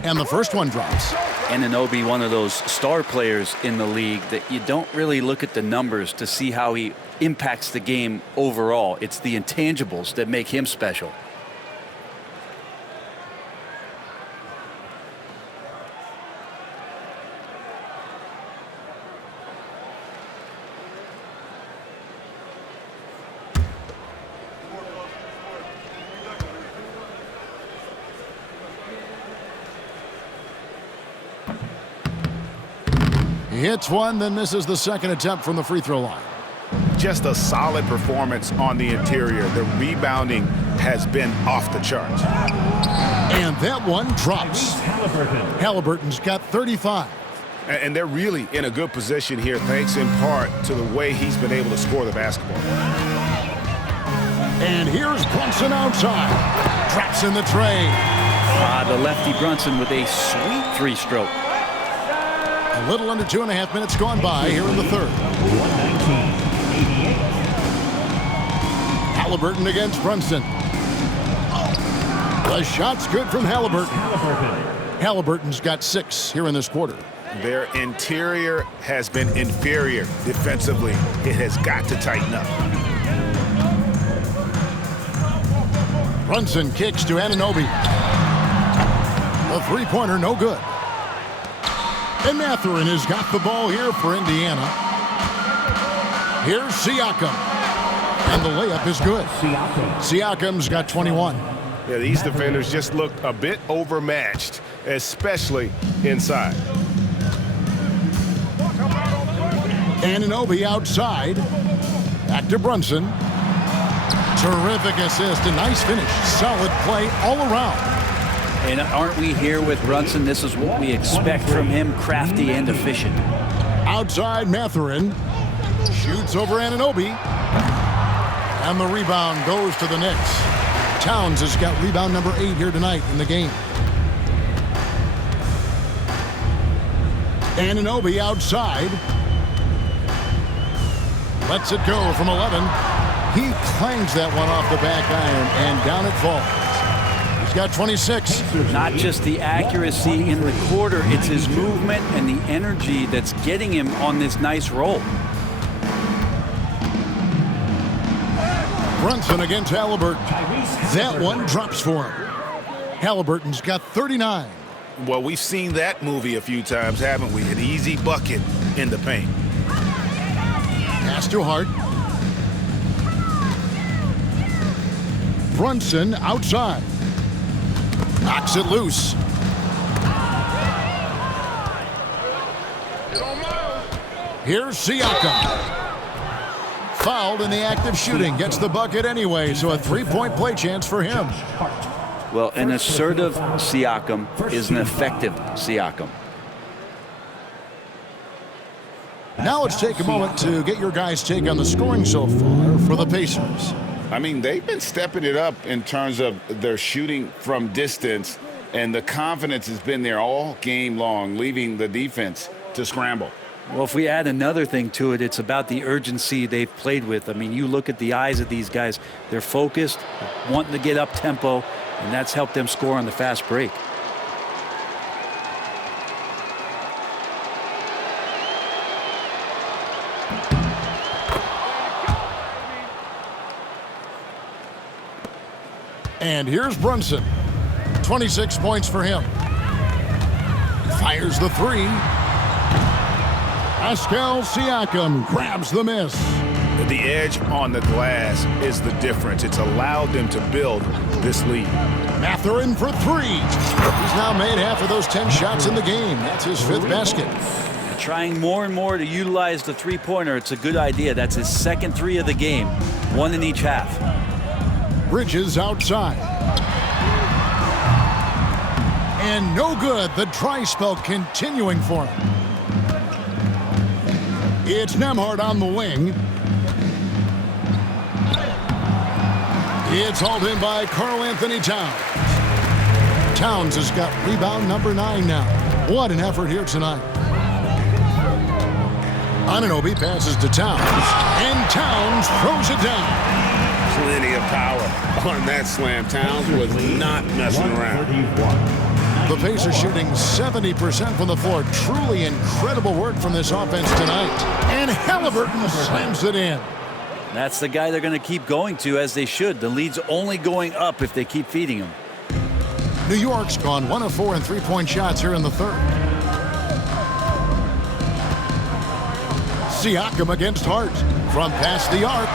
And the first one drops. Anunoby, one of those star players in the league that you don't really look at the numbers to see how he impacts the game overall. It's the intangibles that make him special. He hits one, then misses the second attempt from the free throw line. Just a solid performance on the interior. The rebounding has been off the charts. And that one drops. Halliburton's got 35. And they're really in a good position here, thanks in part to the way he's been able to score the basketball. And here's Brunson outside. Traps in the tray. The lefty Brunson with a sweet three-stroke. A little under 2.5 minutes gone by here in the third. 119-88. Halliburton against Brunson. The shot's good from Halliburton. Halliburton's got 6 here in this quarter. Their interior has been inferior defensively. It has got to tighten up. Brunson kicks to Anunoby. A three-pointer, no good. And Mathurin has got the ball here for Indiana. Here's Siakam. And the layup is good. Siakam's got 21. Yeah, these defenders just looked a bit overmatched, especially inside. Anunoby outside. Back to Brunson. Terrific assist. A nice finish. Solid play all around. And aren't we here with Brunson? This is what we expect from him, crafty and efficient. Outside Mathurin. Shoots over Anunoby. And the rebound goes to the Knicks. Towns has got rebound number 8 here tonight in the game. Anunoby outside. Lets it go from 11. He clangs that one off the back iron, and down it falls. He's got 26. Not just the accuracy in the quarter, it's his movement and the energy that's getting him on this nice roll. Brunson against Halliburton. That one drops for him. Halliburton's got 39. Well, we've seen that movie a few times, haven't we? An easy bucket in the paint. Pass to Hart. Brunson outside. Knocks it loose. Here's Siakam. Fouled in the act of shooting. Gets the bucket anyway, so a three-point play chance for him. Well, an assertive Siakam is an effective Siakam. Now let's take a moment to get your guys' take on the scoring so far for the Pacers. I mean, they've been stepping it up in terms of their shooting from distance, and the confidence has been there all game long, leaving the defense to scramble. Well, if we add another thing to it, it's about the urgency they've played with. I mean, you look at the eyes of these guys. They're focused, wanting to get up tempo, and that's helped them score on the fast break. And here's Brunson. 26 points for him. Fires the three. Pascal Siakam grabs the miss. The edge on the glass is the difference. It's allowed them to build this lead. Mathurin for 3. He's now made half of those 10 shots in the game. That's his 5th basket. Trying more and more to utilize the three-pointer. It's a good idea. That's his second 3 of the game. 1 in each half. Bridges outside. And no good. The dry spell continuing for him. It's Nembhard on the wing. It's hauled in by Karl-Anthony Towns. Towns has got rebound number 9 now. What an effort here tonight. Anunoby passes to Towns. And Towns throws it down. Plenty of power on that slam. Towns was not messing around. The Pacers shooting 70% from the floor. Truly incredible work from this offense tonight. And Halliburton slams it in. That's the guy they're going to keep going to, as they should. The lead's only going up if they keep feeding him. New York's gone 1 of 4 in three-point shots here in the third. Siakam against Hart from past the arc.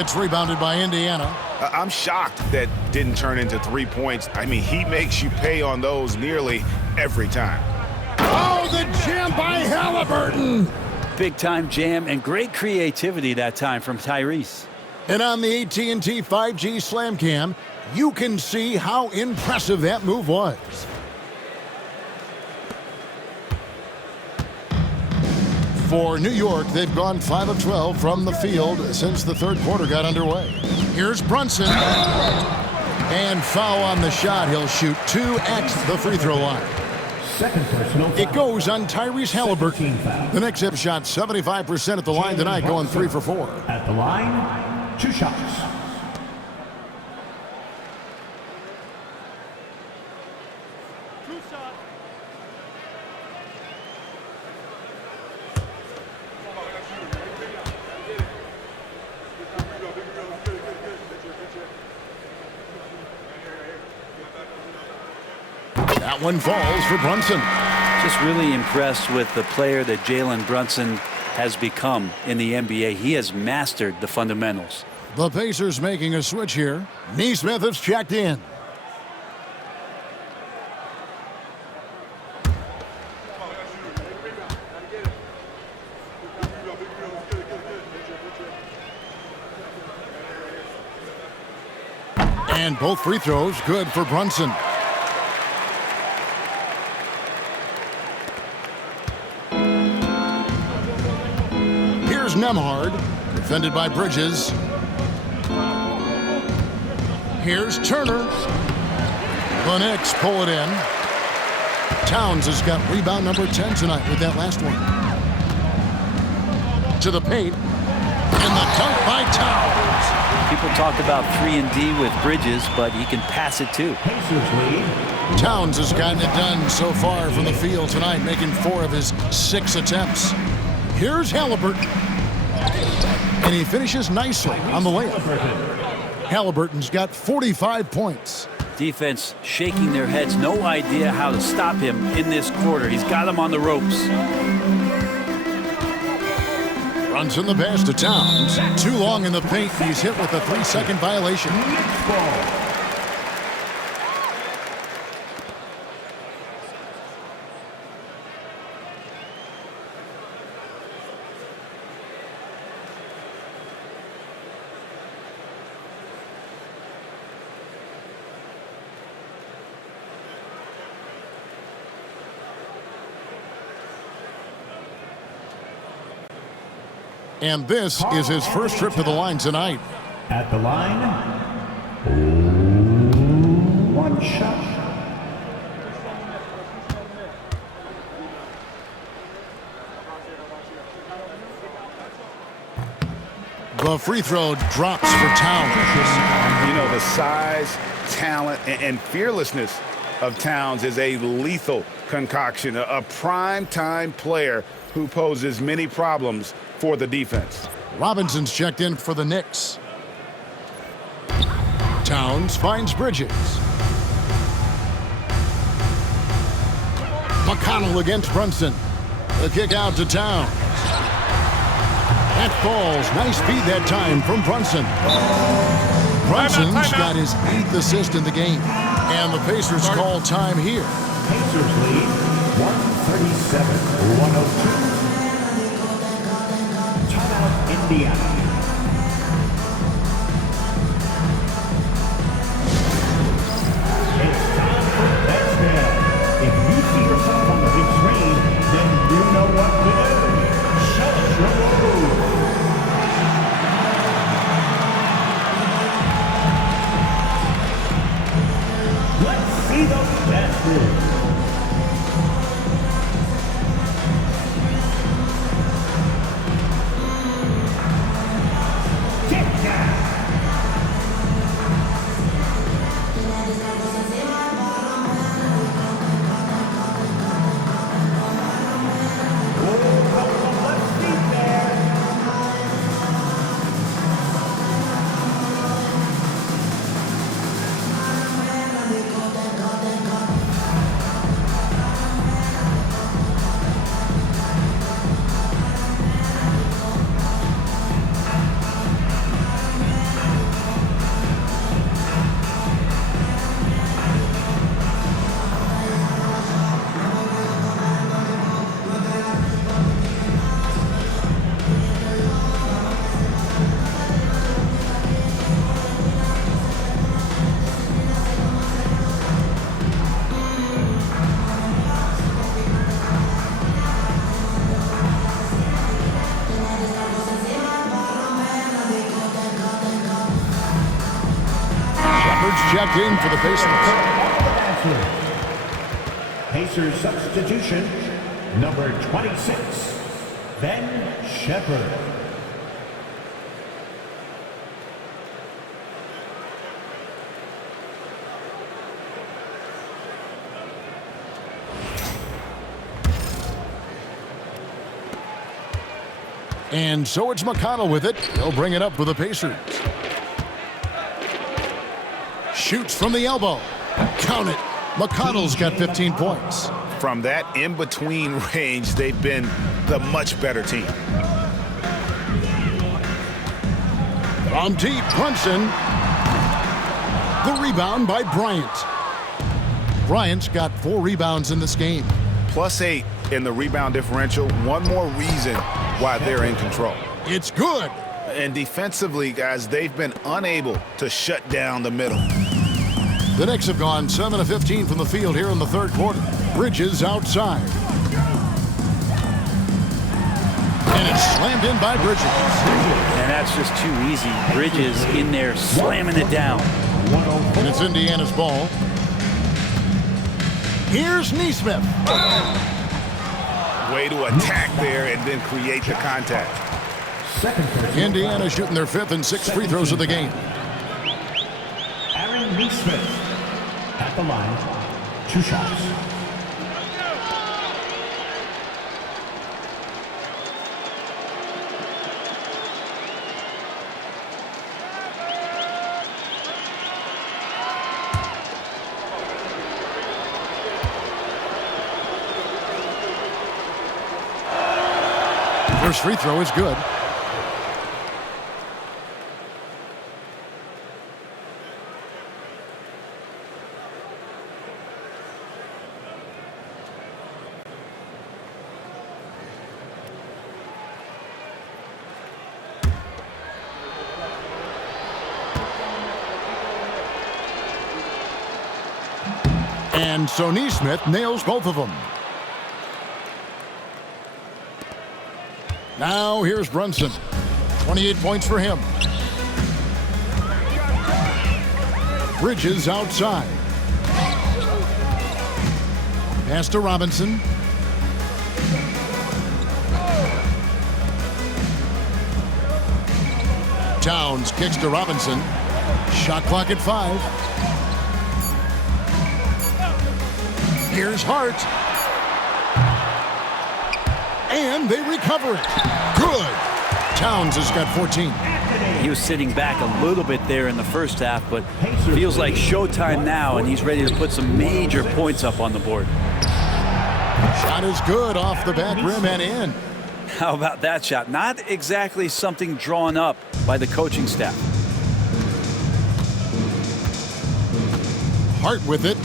It's rebounded by Indiana. I'm shocked that didn't turn into 3 points. I mean, he makes you pay on those nearly every time. Oh, the jam by Halliburton. Big-time jam and great creativity that time from Tyrese. And on the AT&T 5G Slam Cam, you can see how impressive that move was. For New York, they've gone 5 of 12 from the field since the third quarter got underway. Here's Brunson. And foul on the shot. He'll shoot 2 at the free throw line. Second personal foul. It goes on Tyrese Halliburton. The Knicks have shot 75% at the line tonight, going 3 for 4. At the line, 2 shots. That one falls for Brunson. Just really impressed with the player that Jalen Brunson has become in the NBA. He has mastered the fundamentals. The Pacers making a switch here. Neesmith has checked in. And both free throws good for Brunson. Here's Nembhard, defended by Bridges. Here's Turner. The Knicks pull it in. Towns has got rebound number 10 tonight with that last one. To the paint. And the dunk by Towns. People talk about 3-and-D with Bridges, but he can pass it too. Towns has gotten it done so far from the field tonight, making 4 of his 6 attempts. Here's Halliburton. And he finishes nicely on the layup. Halliburton's got 45 points. Defense shaking their heads, no idea how to stop him in this quarter. He's got him on the ropes. Runs in the pass to Towns. Too long in the paint. He's hit with a 3-second violation. And this is his first trip to the line tonight. At the line, 1 shot. The free throw drops for Towns. You know, the size, talent, and fearlessness of Towns is a lethal concoction, a prime-time player who poses many problems for the defense. Robinson's checked in for the Knicks. Towns finds Bridges. McConnell against Brunson. The kick out to Towns. That falls. Nice feed that time from Brunson. Brunson's got his 8th assist in the game. And the Pacers call time here. Pacers lead 137-102. Indiana. It's time for basketball. If you see yourself on the big screen, then you know what to do. Show us your move. Let's see those best moves. Edwards checked in for the Pacers. Pacers substitution, number 26, Ben Shepherd. And so it's McConnell with it. He'll bring it up for the Pacers. Shoots from the elbow. Count it. McConnell's got 15 points. From that in-between range, they've been the much better team. From deep, Brunson. The rebound by Bryant. Bryant's got 4 rebounds in this game. +8 in the rebound differential. One more reason why they're in control. It's good. And defensively, guys, they've been unable to shut down the middle. The Knicks have gone 7 of 15 from the field here in the third quarter. Bridges outside. And it's slammed in by Bridges. And that's just too easy. Bridges in there slamming it down. And it's Indiana's ball. Here's Nesmith. Way to attack there and then create the contact. Indiana shooting their 5th and 6th free throws of the game. Aaron Nesmith at the line, 2 shots. First free throw is good. And so Nesmith nails both of them. Now here's Brunson. 28 points for him. Bridges outside. Pass to Robinson. Towns kicks to Robinson. Shot clock at 5. Here's Hart. And they recover it. Good. Towns has got 14. He was sitting back a little bit there in the first half, but feels like showtime now, and he's ready to put some major points up on the board. Shot is good off the back rim and in. How about that shot? Not exactly something drawn up by the coaching staff. Hart with it.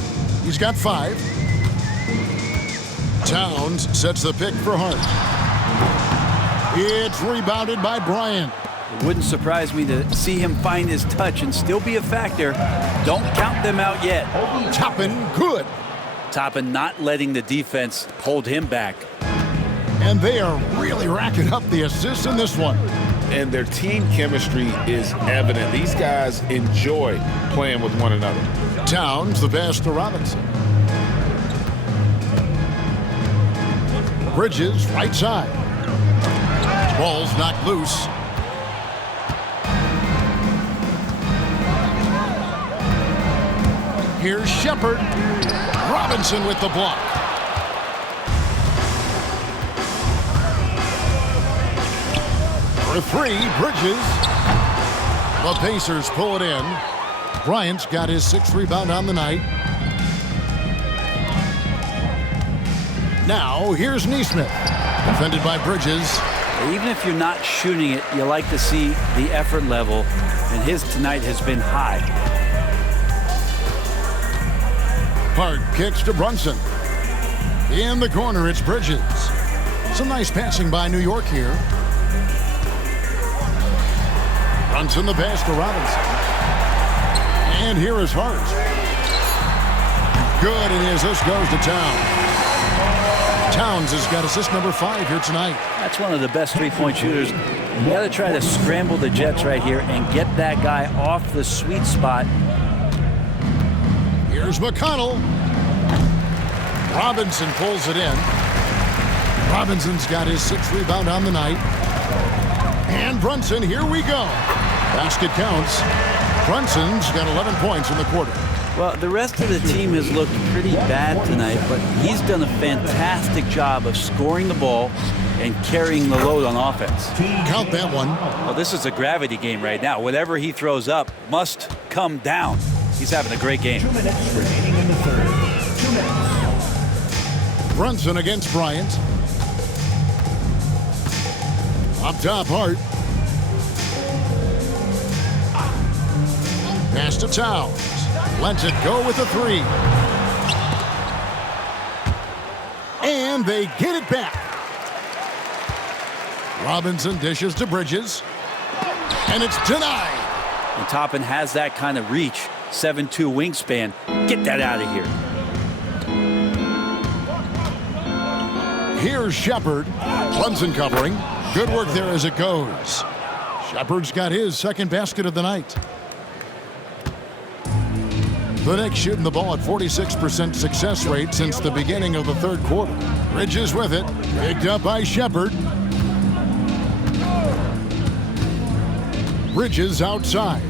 He's got 5. Towns sets the pick for Hart. It's rebounded by Bryant. It wouldn't surprise me to see him find his touch and still be a factor. Don't count them out yet. Toppin good. Toppin not letting the defense hold him back. And they are really racking up the assists in this one. And their team chemistry is evident. These guys enjoy playing with one another. Towns the pass to Robinson. Bridges right side. Ball's knocked loose. Here's Shepherd. Robinson with the block. For 3, Bridges. The Pacers pull it in. Bryant's got his 6th rebound on the night. Now, here's Nesmith. Defended by Bridges. Even if you're not shooting it, you like to see the effort level, and his tonight has been high. Hart kicks to Brunson. In the corner, it's Bridges. Some nice passing by New York here. Brunson the pass to Robinson. And here is Hart. Good, and his assist goes to Towns. Towns has got assist number 5 here tonight. That's one of the best three-point shooters. You got to try to scramble the Jets right here and get that guy off the sweet spot. Here's McConnell. Robinson pulls it in. Robinson's got his 6th rebound on the night. And Brunson, here we go. Basket counts. Brunson's got 11 points in the quarter. Well, the rest of the team has looked pretty bad tonight, but he's done a fantastic job of scoring the ball and carrying the load on offense. Count that one. Well, this is a gravity game right now. Whatever he throws up must come down. He's having a great game. 2 minutes remaining in the third. 2 minutes. Brunson against Bryant. Up top, Hart. Pass to Towns. Lets it go with a 3. And they get it back. Robinson dishes to Bridges. And it's denied. And Toppin has that kind of reach. 7'2" wingspan. Get that out of here. Here's Shepard. Brunson covering. Good work there as it goes. Shepard's got his 2nd basket of the night. The Knicks shooting the ball at 46% success rate since the beginning of the 3rd quarter. Bridges with it. Picked up by Shepard. Bridges outside.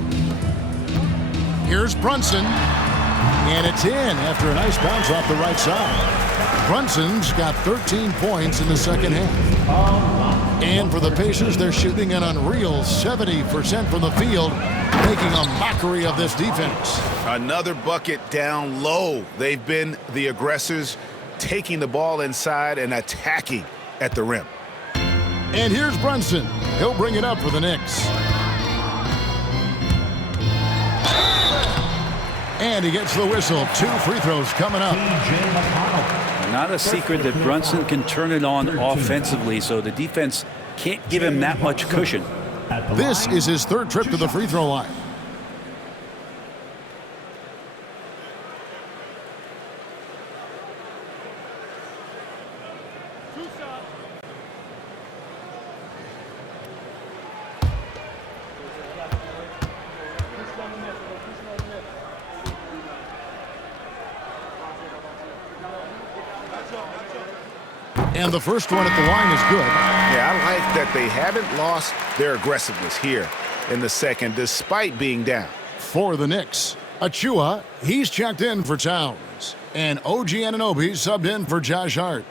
Here's Brunson. And it's in after a nice bounce off the right side. Brunson's got 13 points in the 2nd half. And for the Pacers, they're shooting an unreal 70% from the field, making a mockery of this defense. Another bucket down low. They've been the aggressors, taking the ball inside and attacking at the rim. And here's Brunson. He'll bring it up for the Knicks. And he gets the whistle. 2 free throws coming up. Not a secret that Brunson can turn it on offensively, so the defense can't give him that much cushion. This is his 3rd trip to the free throw line. And the first one at the line is good. Yeah, I like that they haven't lost their aggressiveness here in the 2nd, despite being down. For the Knicks, Achua, he's checked in for Towns. And OG Anunoby subbed in for Josh Hart.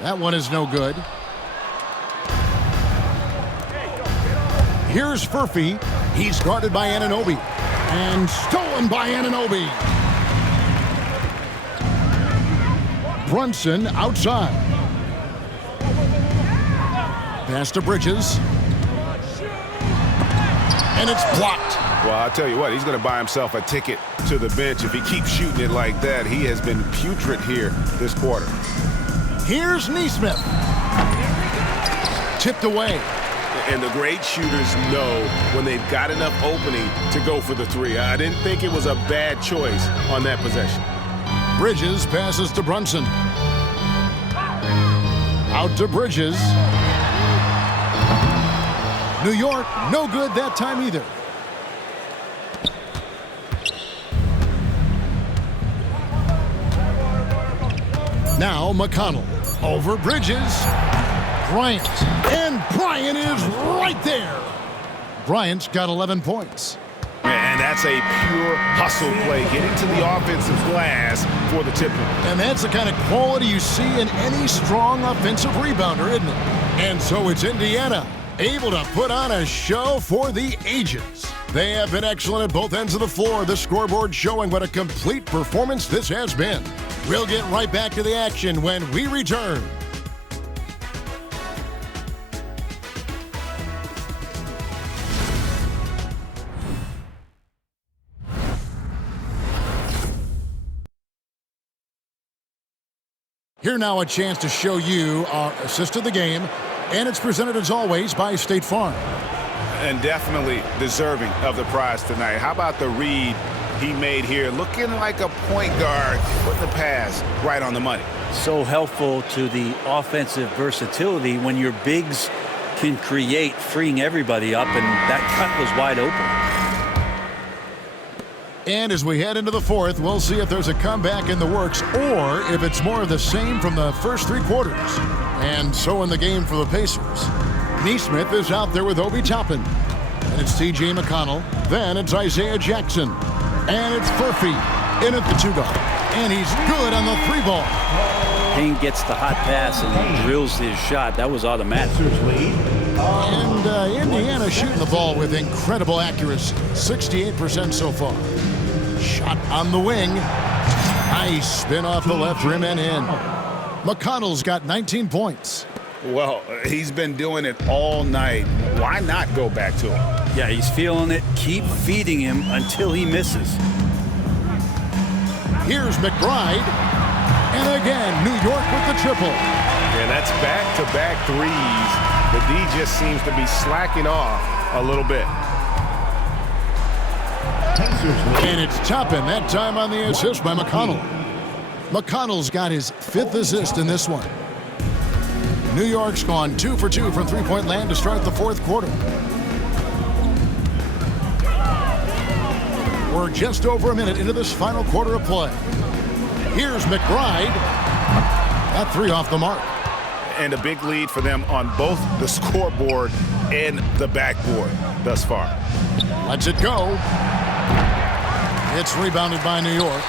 That one is no good. Here's Furphy. He's guarded by Anunoby. And stolen by Anunoby. Brunson outside. Pass to Bridges. And it's blocked. Well, I'll tell you what, he's going to buy himself a ticket to the bench if he keeps shooting it like that. He has been putrid here this quarter. Here's Nesmith. Tipped away. And the great shooters know when they've got enough opening to go for the 3. I didn't think it was a bad choice on that possession. Bridges passes to Brunson. Out to Bridges. New York, no good that time either. Now McConnell over Bridges. Bryant. And Bryant is right there. Bryant's got 11 points. And that's a pure hustle play, getting to the offensive glass for the tip-in. And that's the kind of quality you see in any strong offensive rebounder, isn't it? And so it's Indiana, able to put on a show for the ages. They have been excellent at both ends of the floor, the scoreboard showing what a complete performance this has been. We'll get right back to the action when we return. Here now a chance to show you our assist of the game, and it's presented as always by State Farm. And definitely deserving of the prize tonight. How about the read he made here, looking like a point guard, putting the pass right on the money. So helpful to the offensive versatility when your bigs can create, freeing everybody up, and that cut was wide open. And as we head into the fourth, we'll see if there's a comeback in the works or if it's more of the same from the first three quarters. And so in the game for the Pacers, Nesmith is out there with Obi Toppin. And it's T.J. McConnell. Then it's Isaiah Jackson. And it's Furphy in at the 2-guard. And he's good on the 3-ball. Payne gets the hot pass and drills his shot. That was automatic. And Indiana shooting the ball with incredible accuracy. 68% so far. Shot on the wing. Nice spin off the left rim and in. McConnell's got 19 points. Well, he's been doing it all night. Why not go back to him? Yeah, he's feeling it. Keep feeding him until he misses. Here's McBride. And again, New York with the triple. And that's back-to-back threes. The D just seems to be slacking off a little bit. And it's Toppin, that time on the assist by McConnell. McConnell's got his 5th assist in this one. New York's gone 2 for 2 from three-point land to start the fourth quarter. We're just over a minute into this final quarter of play. Here's McBride. That 3 off the mark. And a big lead for them on both the scoreboard and the backboard thus far. Lets it go. It's rebounded by New York.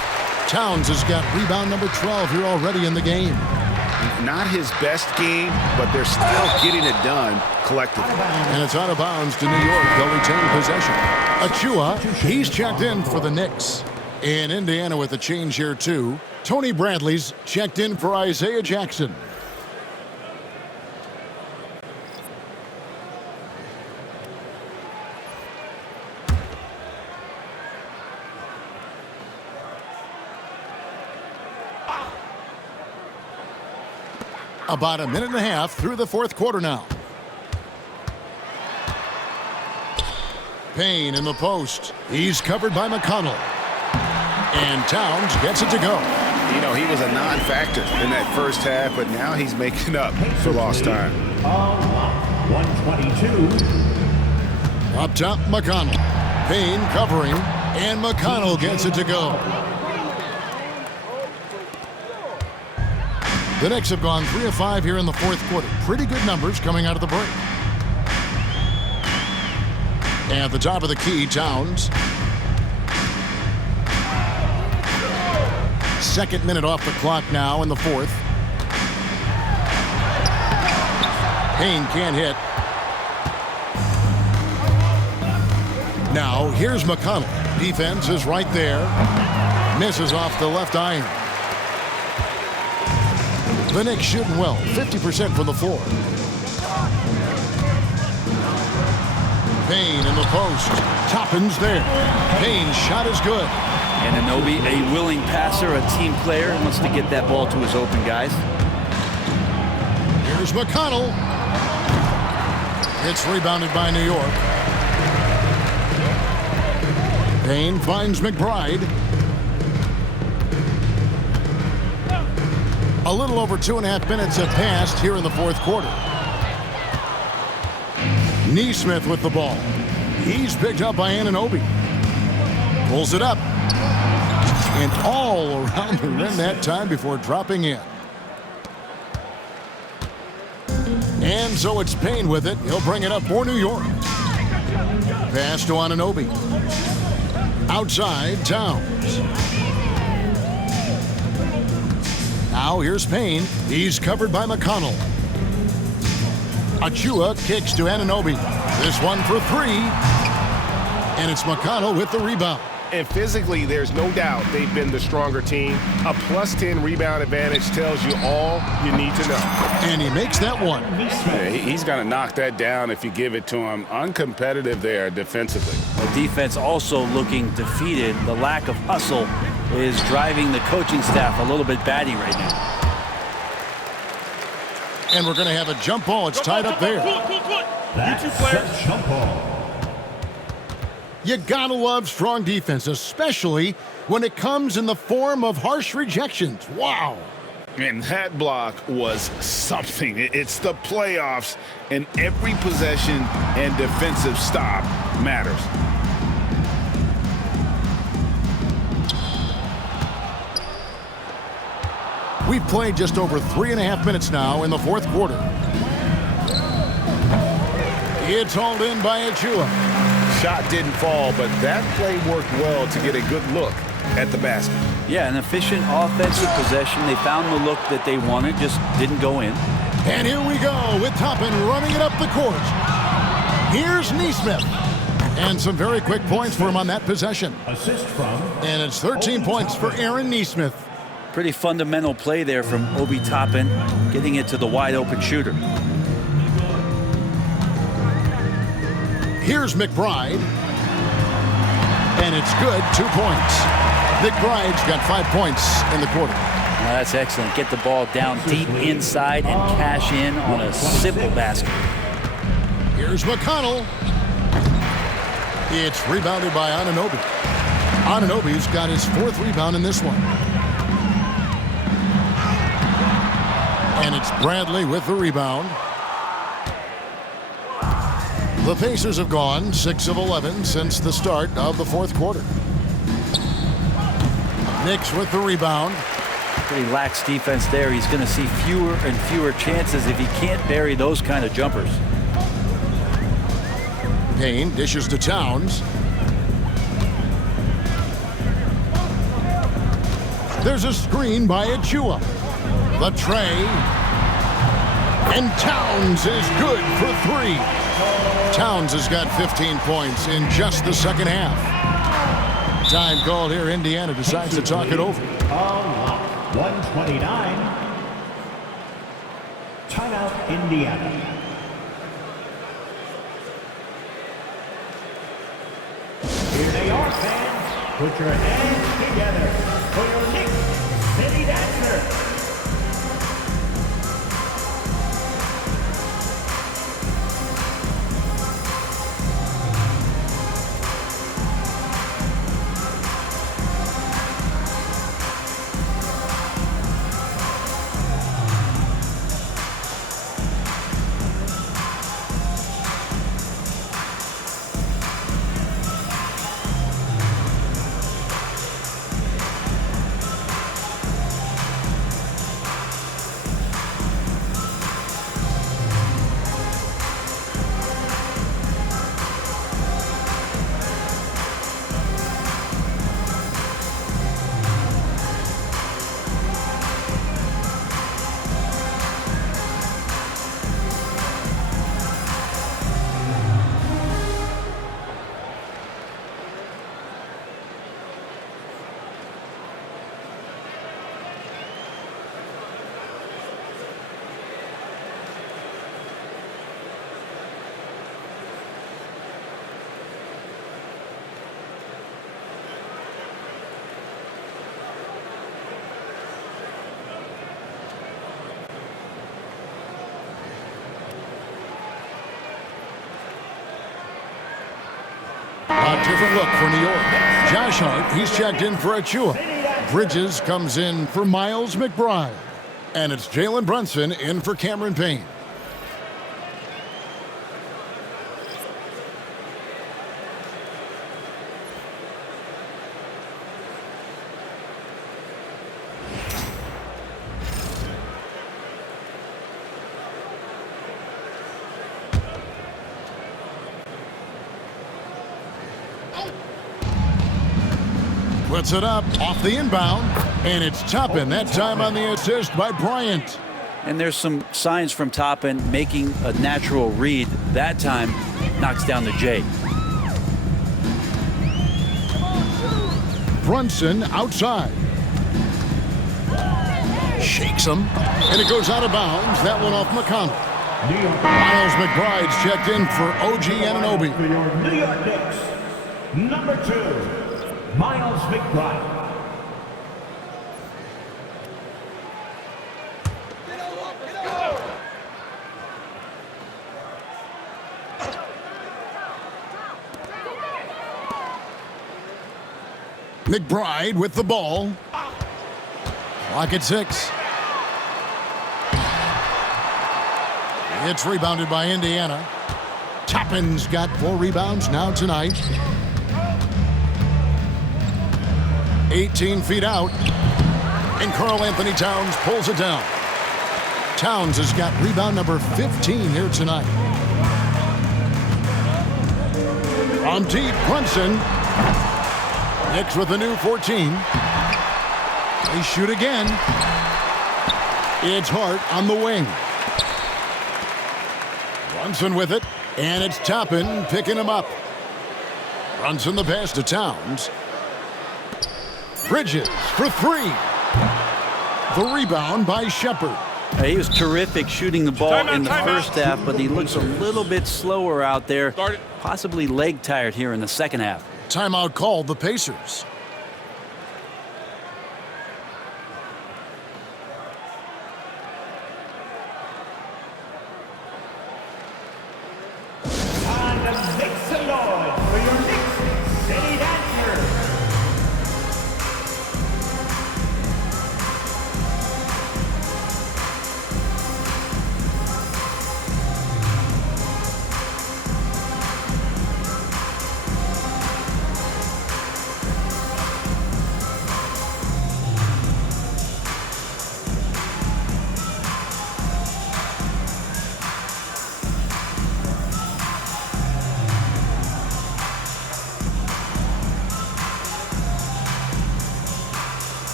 Towns has got rebound number 12 here already in the game. Not his best game, but they're still getting it done collectively. And it's out of bounds to New York. They'll retain possession. Achua, he's checked in for the Knicks. In Indiana with a change here too. Tony Bradley's checked in for Isaiah Jackson. About a minute and a half through the fourth quarter now. Payne in the post. He's covered by McConnell. And Towns gets it to go. You know, he was a non-factor in that first half, but now he's making up for lost time. 122. Up top, McConnell. Payne covering, and McConnell gets it to go. The Knicks have gone 3 of 5 here in the fourth quarter. Pretty good numbers coming out of the break. At the top of the key, Towns. Second minute off the clock now in the fourth. Payne can't hit. Now, here's McConnell. Defense is right there. Misses off the left iron. The Knicks shooting well, 50% from the floor. Payne in the post. Toppin's there. Payne's shot is good. And Anunoby, a willing passer, a team player, wants to get that ball to his open guys. Here's McConnell. It's rebounded by New York. Payne finds McBride. A little over 2.5 minutes have passed here in the fourth quarter. Nesmith with the ball. He's picked up by Anunoby. Pulls it up. And all around the rim that time before dropping in. And so it's Payne with it. He'll bring it up for New York. Pass to Anunoby. Outside, Towns. Now here's Payne. He's covered by McConnell. Achua kicks to Anunoby. This one for 3. And it's McConnell with the rebound. And physically, there's no doubt they've been the stronger team. A +10 rebound advantage tells you all you need to know. And he makes that one. Yeah, he's going to knock that down if you give it to him. Uncompetitive there defensively. The defense also looking defeated. The lack of hustle is driving the coaching staff a little bit batty right now. And we're going to have a jump ball. It's tied up there. That's a jump ball. You gotta love strong defense, especially when it comes in the form of harsh rejections. Wow. And that block was something. It's the playoffs, and every possession and defensive stop matters. We've played just over 3.5 minutes now in the fourth quarter. It's hauled in by Achua. Shot didn't fall, but that play worked well to get a good look at the basket. Yeah, an efficient offensive possession. They found the look that they wanted, just didn't go in. And here we go with Toppin running it up the court. Here's Nesmith. And some very quick points for him on that possession. Assist from. And it's 13 points for Aaron Nesmith. Pretty fundamental play there from Obi Toppin, getting it to the wide open shooter. Here's McBride. And it's good, 2 points. McBride's got 5 points in the quarter. Well, that's excellent. Get the ball down deep inside and cash in on a simple basket. Here's McConnell. It's rebounded by Anunoby. Anunoby's got his 4th rebound in this one. And it's Bradley with the rebound. The Pacers have gone 6 of 11 since the start of the fourth quarter. Knicks with the rebound. Pretty lax defense there. He's going to see fewer and fewer chances if he can't bury those kind of jumpers. Payne dishes to Towns. There's a screen by Achua. The tray. And Towns is good for 3. Towns has got 15 points in just the second half. Time called here. Indiana decides to talk it over. 129. Timeout, Indiana. Here they are, fans. Put your hands together for your Knicks City Dancer. A different look for New York. Josh Hart, he's checked in for Achua. Bridges comes in for Miles McBride. And it's Jalen Brunson in for Cameron Payne. Puts it up off the inbound, and it's Toppin. That time on the assist by Bryant. And there's some signs from Toppin making a natural read. That time knocks down the J. Brunson outside. Shakes him, and it goes out of bounds. That one off McConnell. Miles McBride's checked in for OG Anunoby. For your New York Knicks, number 2. Miles McBride. McBride with the ball. Clock at 6. It's rebounded by Indiana. Toppin's got 4 rebounds now tonight. 18 feet out. And Karl Anthony Towns pulls it down. Towns has got rebound number 15 here tonight. From deep, Brunson. Knicks with a new 14. They shoot again. It's Hart on the wing. Brunson with it, and it's Toppin picking him up. Brunson the pass to Towns. Bridges for 3. The rebound by Shepard. He was terrific shooting the ball in the first half, but he looks a little bit slower out there, possibly leg tired here in the second half. Timeout called the Pacers. And make some noise for your Knicks City Dancers.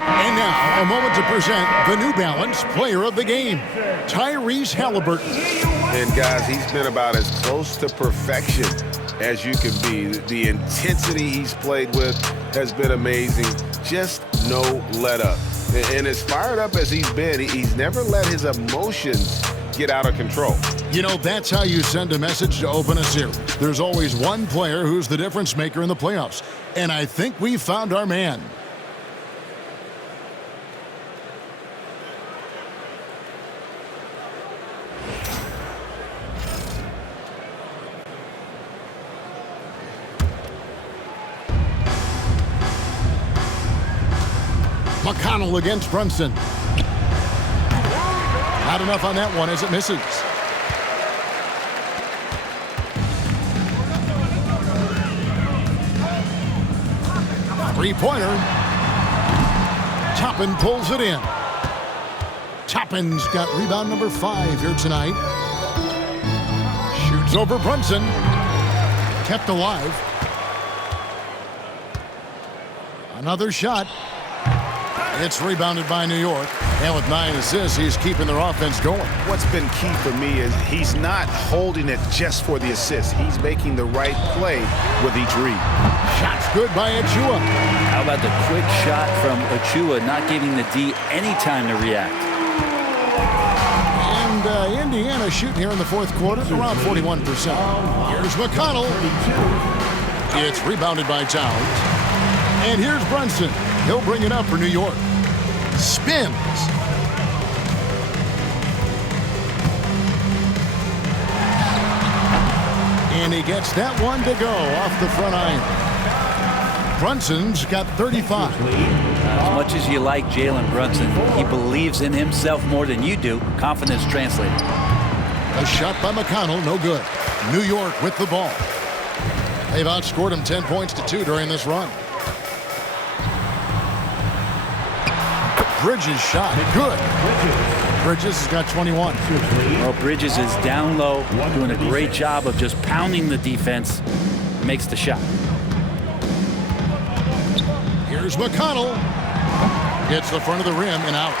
And now, a moment to present the New Balance Player of the Game, Tyrese Halliburton. And guys, he's been about as close to perfection as you can be. The intensity he's played with has been amazing. Just no let up. And as fired up as he's been, he's never let his emotions get out of control. You know, that's how you send a message to open a series. There's always one player who's the difference maker in the playoffs. And I think we found our man. McConnell against Brunson. Not enough on that one as it misses. Three-pointer. Toppin pulls it in. Toppin's got rebound number 5 here tonight. Shoots over Brunson. Kept alive. Another shot. It's rebounded by New York. And with 9 assists, he's keeping their offense going. What's been key for me is he's not holding it just for the assist. He's making the right play with each read. Shot's good by Achua. How about the quick shot from Achua, not giving the D any time to react? And Indiana shooting here in the fourth quarter, around 41%. Here's McConnell. It's rebounded by Towns. And here's Brunson. He'll bring it up for New York. Spins. And he gets that one to go off the front iron. Brunson's got 35. As much as you like Jalen Brunson, he believes in himself more than you do. Confidence translated. A shot by McConnell, no good. New York with the ball. They've outscored him 10 points to 2 during this run. Bridges shot, good. Bridges has got 21. Well, Bridges is down low, doing a great job of just pounding the defense. Makes the shot. Here's McConnell. Hits the front of the rim and out.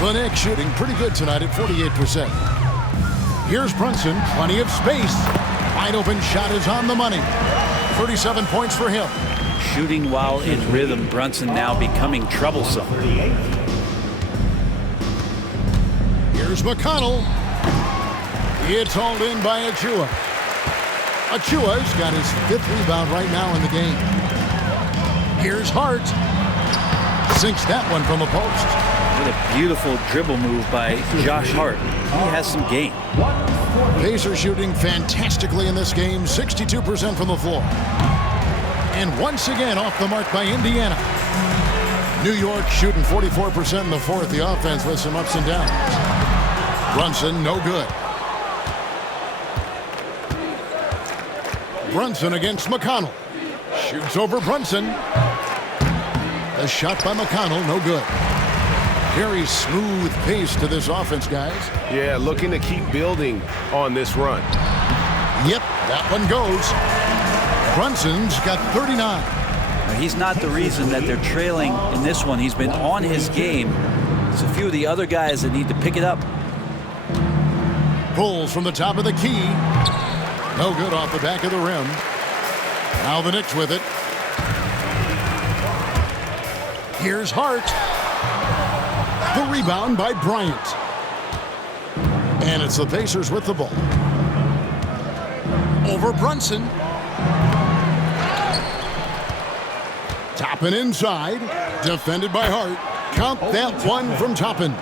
The Knicks shooting pretty good tonight at 48%. Here's Brunson. Plenty of space. Wide open shot is on the money. 37 points for him. Shooting while in rhythm. Brunson now becoming troublesome. Here's McConnell. It's hauled in by Achua. Achua's got his 5th rebound right now in the game. Here's Hart. Sinks that one from the post. What a beautiful dribble move by Josh Hart. He has some game. Pacers shooting fantastically in this game, 62% from the floor. And once again off the mark by Indiana. New York shooting 44% in the fourth. The offense with some ups and downs. Brunson, no good. Brunson against McConnell. Shoots over Brunson. The shot by McConnell, no good. Very smooth pace to this offense, guys. Yeah, looking to keep building on this run. Yep, that one goes. Brunson's got 39. Now, he's not the reason that they're trailing in this one. He's been on his game. There's a few of the other guys that need to pick it up. Pulls from the top of the key. No good off the back of the rim. Now the Knicks with it. Here's Hart. The rebound by Bryant. And it's the Pacers with the ball. Over Brunson. Toppin inside. Defended by Hart. Count that one from Toppin.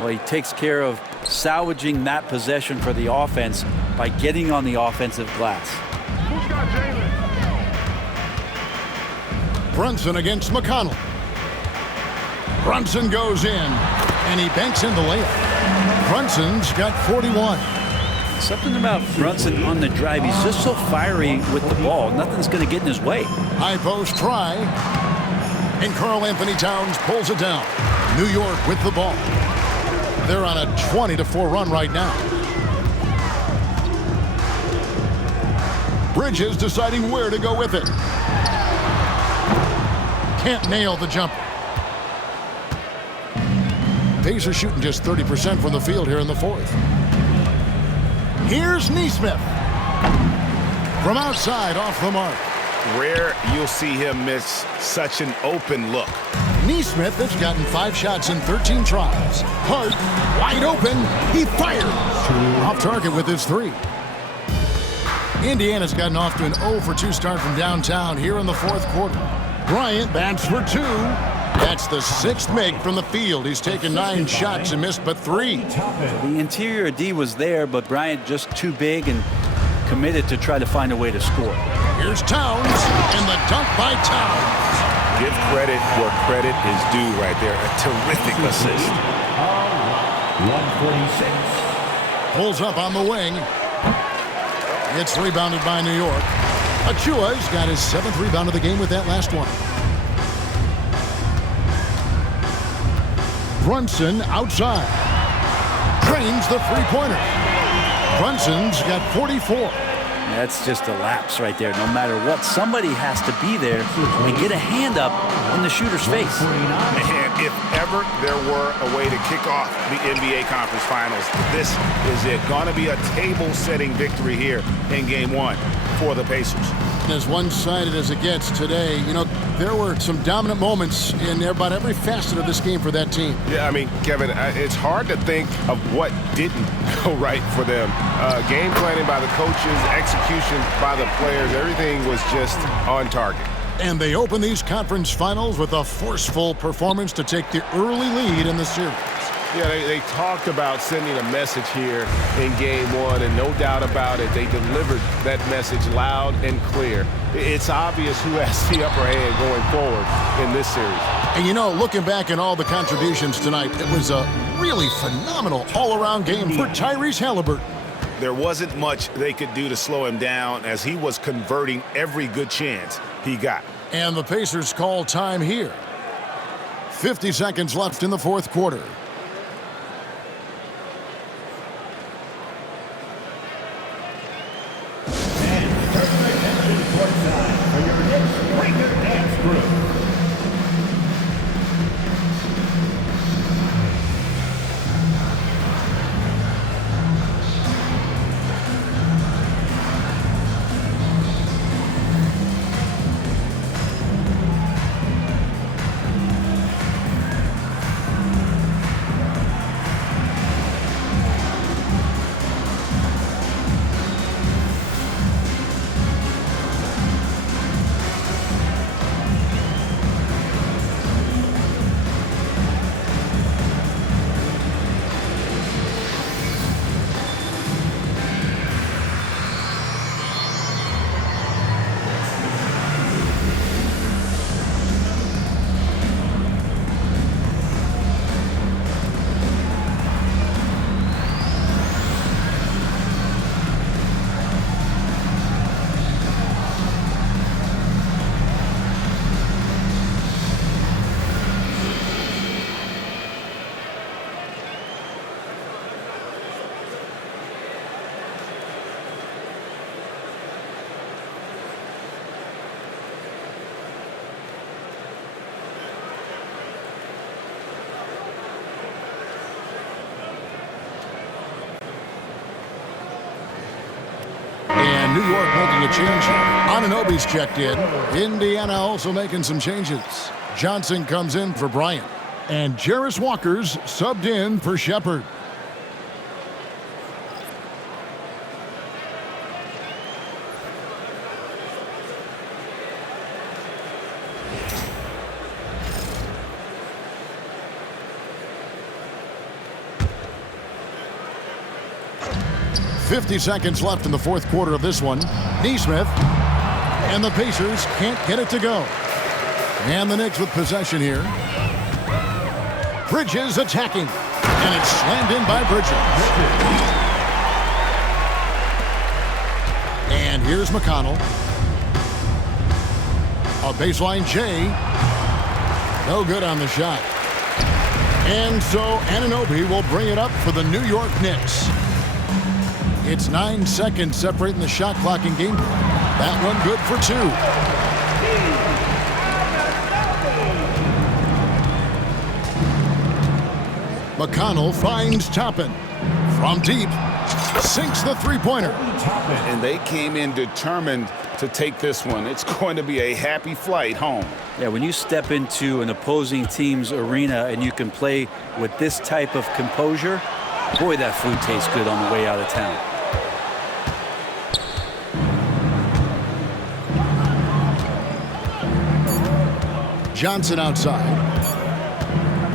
Well, he takes care of salvaging that possession for the offense by getting on the offensive glass. Brunson against McConnell. Brunson goes in, and he banks in the layup. Brunson's got 41. Something about Brunson on the drive. He's just so fiery with the ball. Nothing's going to get in his way. High post try. And Karl Anthony Towns pulls it down. New York with the ball. They're on a 20-4 run right now. Bridges deciding where to go with it. Can't nail the jumper. Pacers shooting just 30% from the field here in the fourth. Here's Nesmith. From outside, off the mark. Rare you'll see him miss such an open look. Nesmith has gotten 5 shots in 13 tries. Hart, wide open, he fires. Off target with his 3. Indiana's gotten off to an 0-for-2 start from downtown here in the fourth quarter. Bryant bats for 2. That's the 6th make from the field. He's taken 9 shots and missed but 3. The interior D was there, but Bryant just too big and committed to try to find a way to score. Here's Towns, and the dunk by Towns. Give credit where credit is due right there. A terrific assist. 146. Pulls up on the wing. It's rebounded by New York. Achua's got his 7th rebound of the game with that last one. Brunson outside. Drains the three-pointer. Brunson's got 44. That's just a lapse right there. No matter what, somebody has to be there and get a hand up in the shooter's face. And if ever there were a way to kick off the NBA Conference Finals, this is it. Going to be a table-setting victory here in Game 1 for the Pacers. As one-sided as it gets today, you know, there were some dominant moments in about every facet of this game for that team. Yeah, I mean, Kevin, it's hard to think of what didn't go right for them. Game planning by the coaches, execution by the players, everything was just on target. And they open these conference finals with a forceful performance to take the early lead in the series. Yeah, they talked about sending a message here in Game 1, and no doubt about it, they delivered that message loud and clear. It's obvious who has the upper hand going forward in this series. And you know, looking back at all the contributions tonight, it was a really phenomenal all-around game for Tyrese Halliburton. There wasn't much they could do to slow him down as he was converting every good chance he got. And the Pacers call time here. 50 seconds left in the fourth quarter. Westbrook. New York making a change. Anunoby's checked in. Indiana also making some changes. Johnson comes in for Bryant. And Jarris Walker's subbed in for Shepard. .50 seconds left in the fourth quarter of this one. Nesmith. And the Pacers can't get it to go. And the Knicks with possession here. Bridges attacking. And it's slammed in by Bridges. And here's McConnell. A baseline J. No good on the shot. And so Anunoby will bring it up for the New York Knicks. It's 9 seconds separating the shot clock and game. That one good for 2. McConnell finds Toppin. From deep, sinks the three-pointer. And they came in determined to take this one. It's going to be a happy flight home. Yeah, when you step into an opposing team's arena and you can play with this type of composure, boy, that food tastes good on the way out of town. Johnson outside.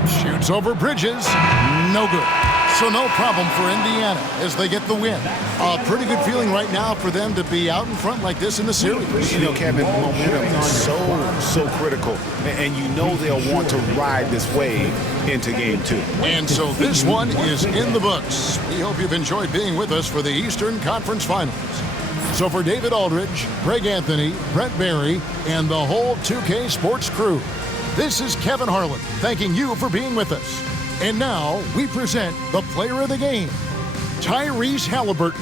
Shoots over Bridges. No good. So no problem for Indiana as they get the win. A pretty good feeling right now for them to be out in front like this in the series. You know, Kevin, momentum is so critical. And you know they'll want to ride this wave into game 2. And so this one is in the books. We hope you've enjoyed being with us for the Eastern Conference Finals. So for David Aldridge, Greg Anthony, Brett Barry, and the whole 2K Sports crew, this is Kevin Harlan thanking you for being with us. And now we present the player of the game, Tyrese Halliburton.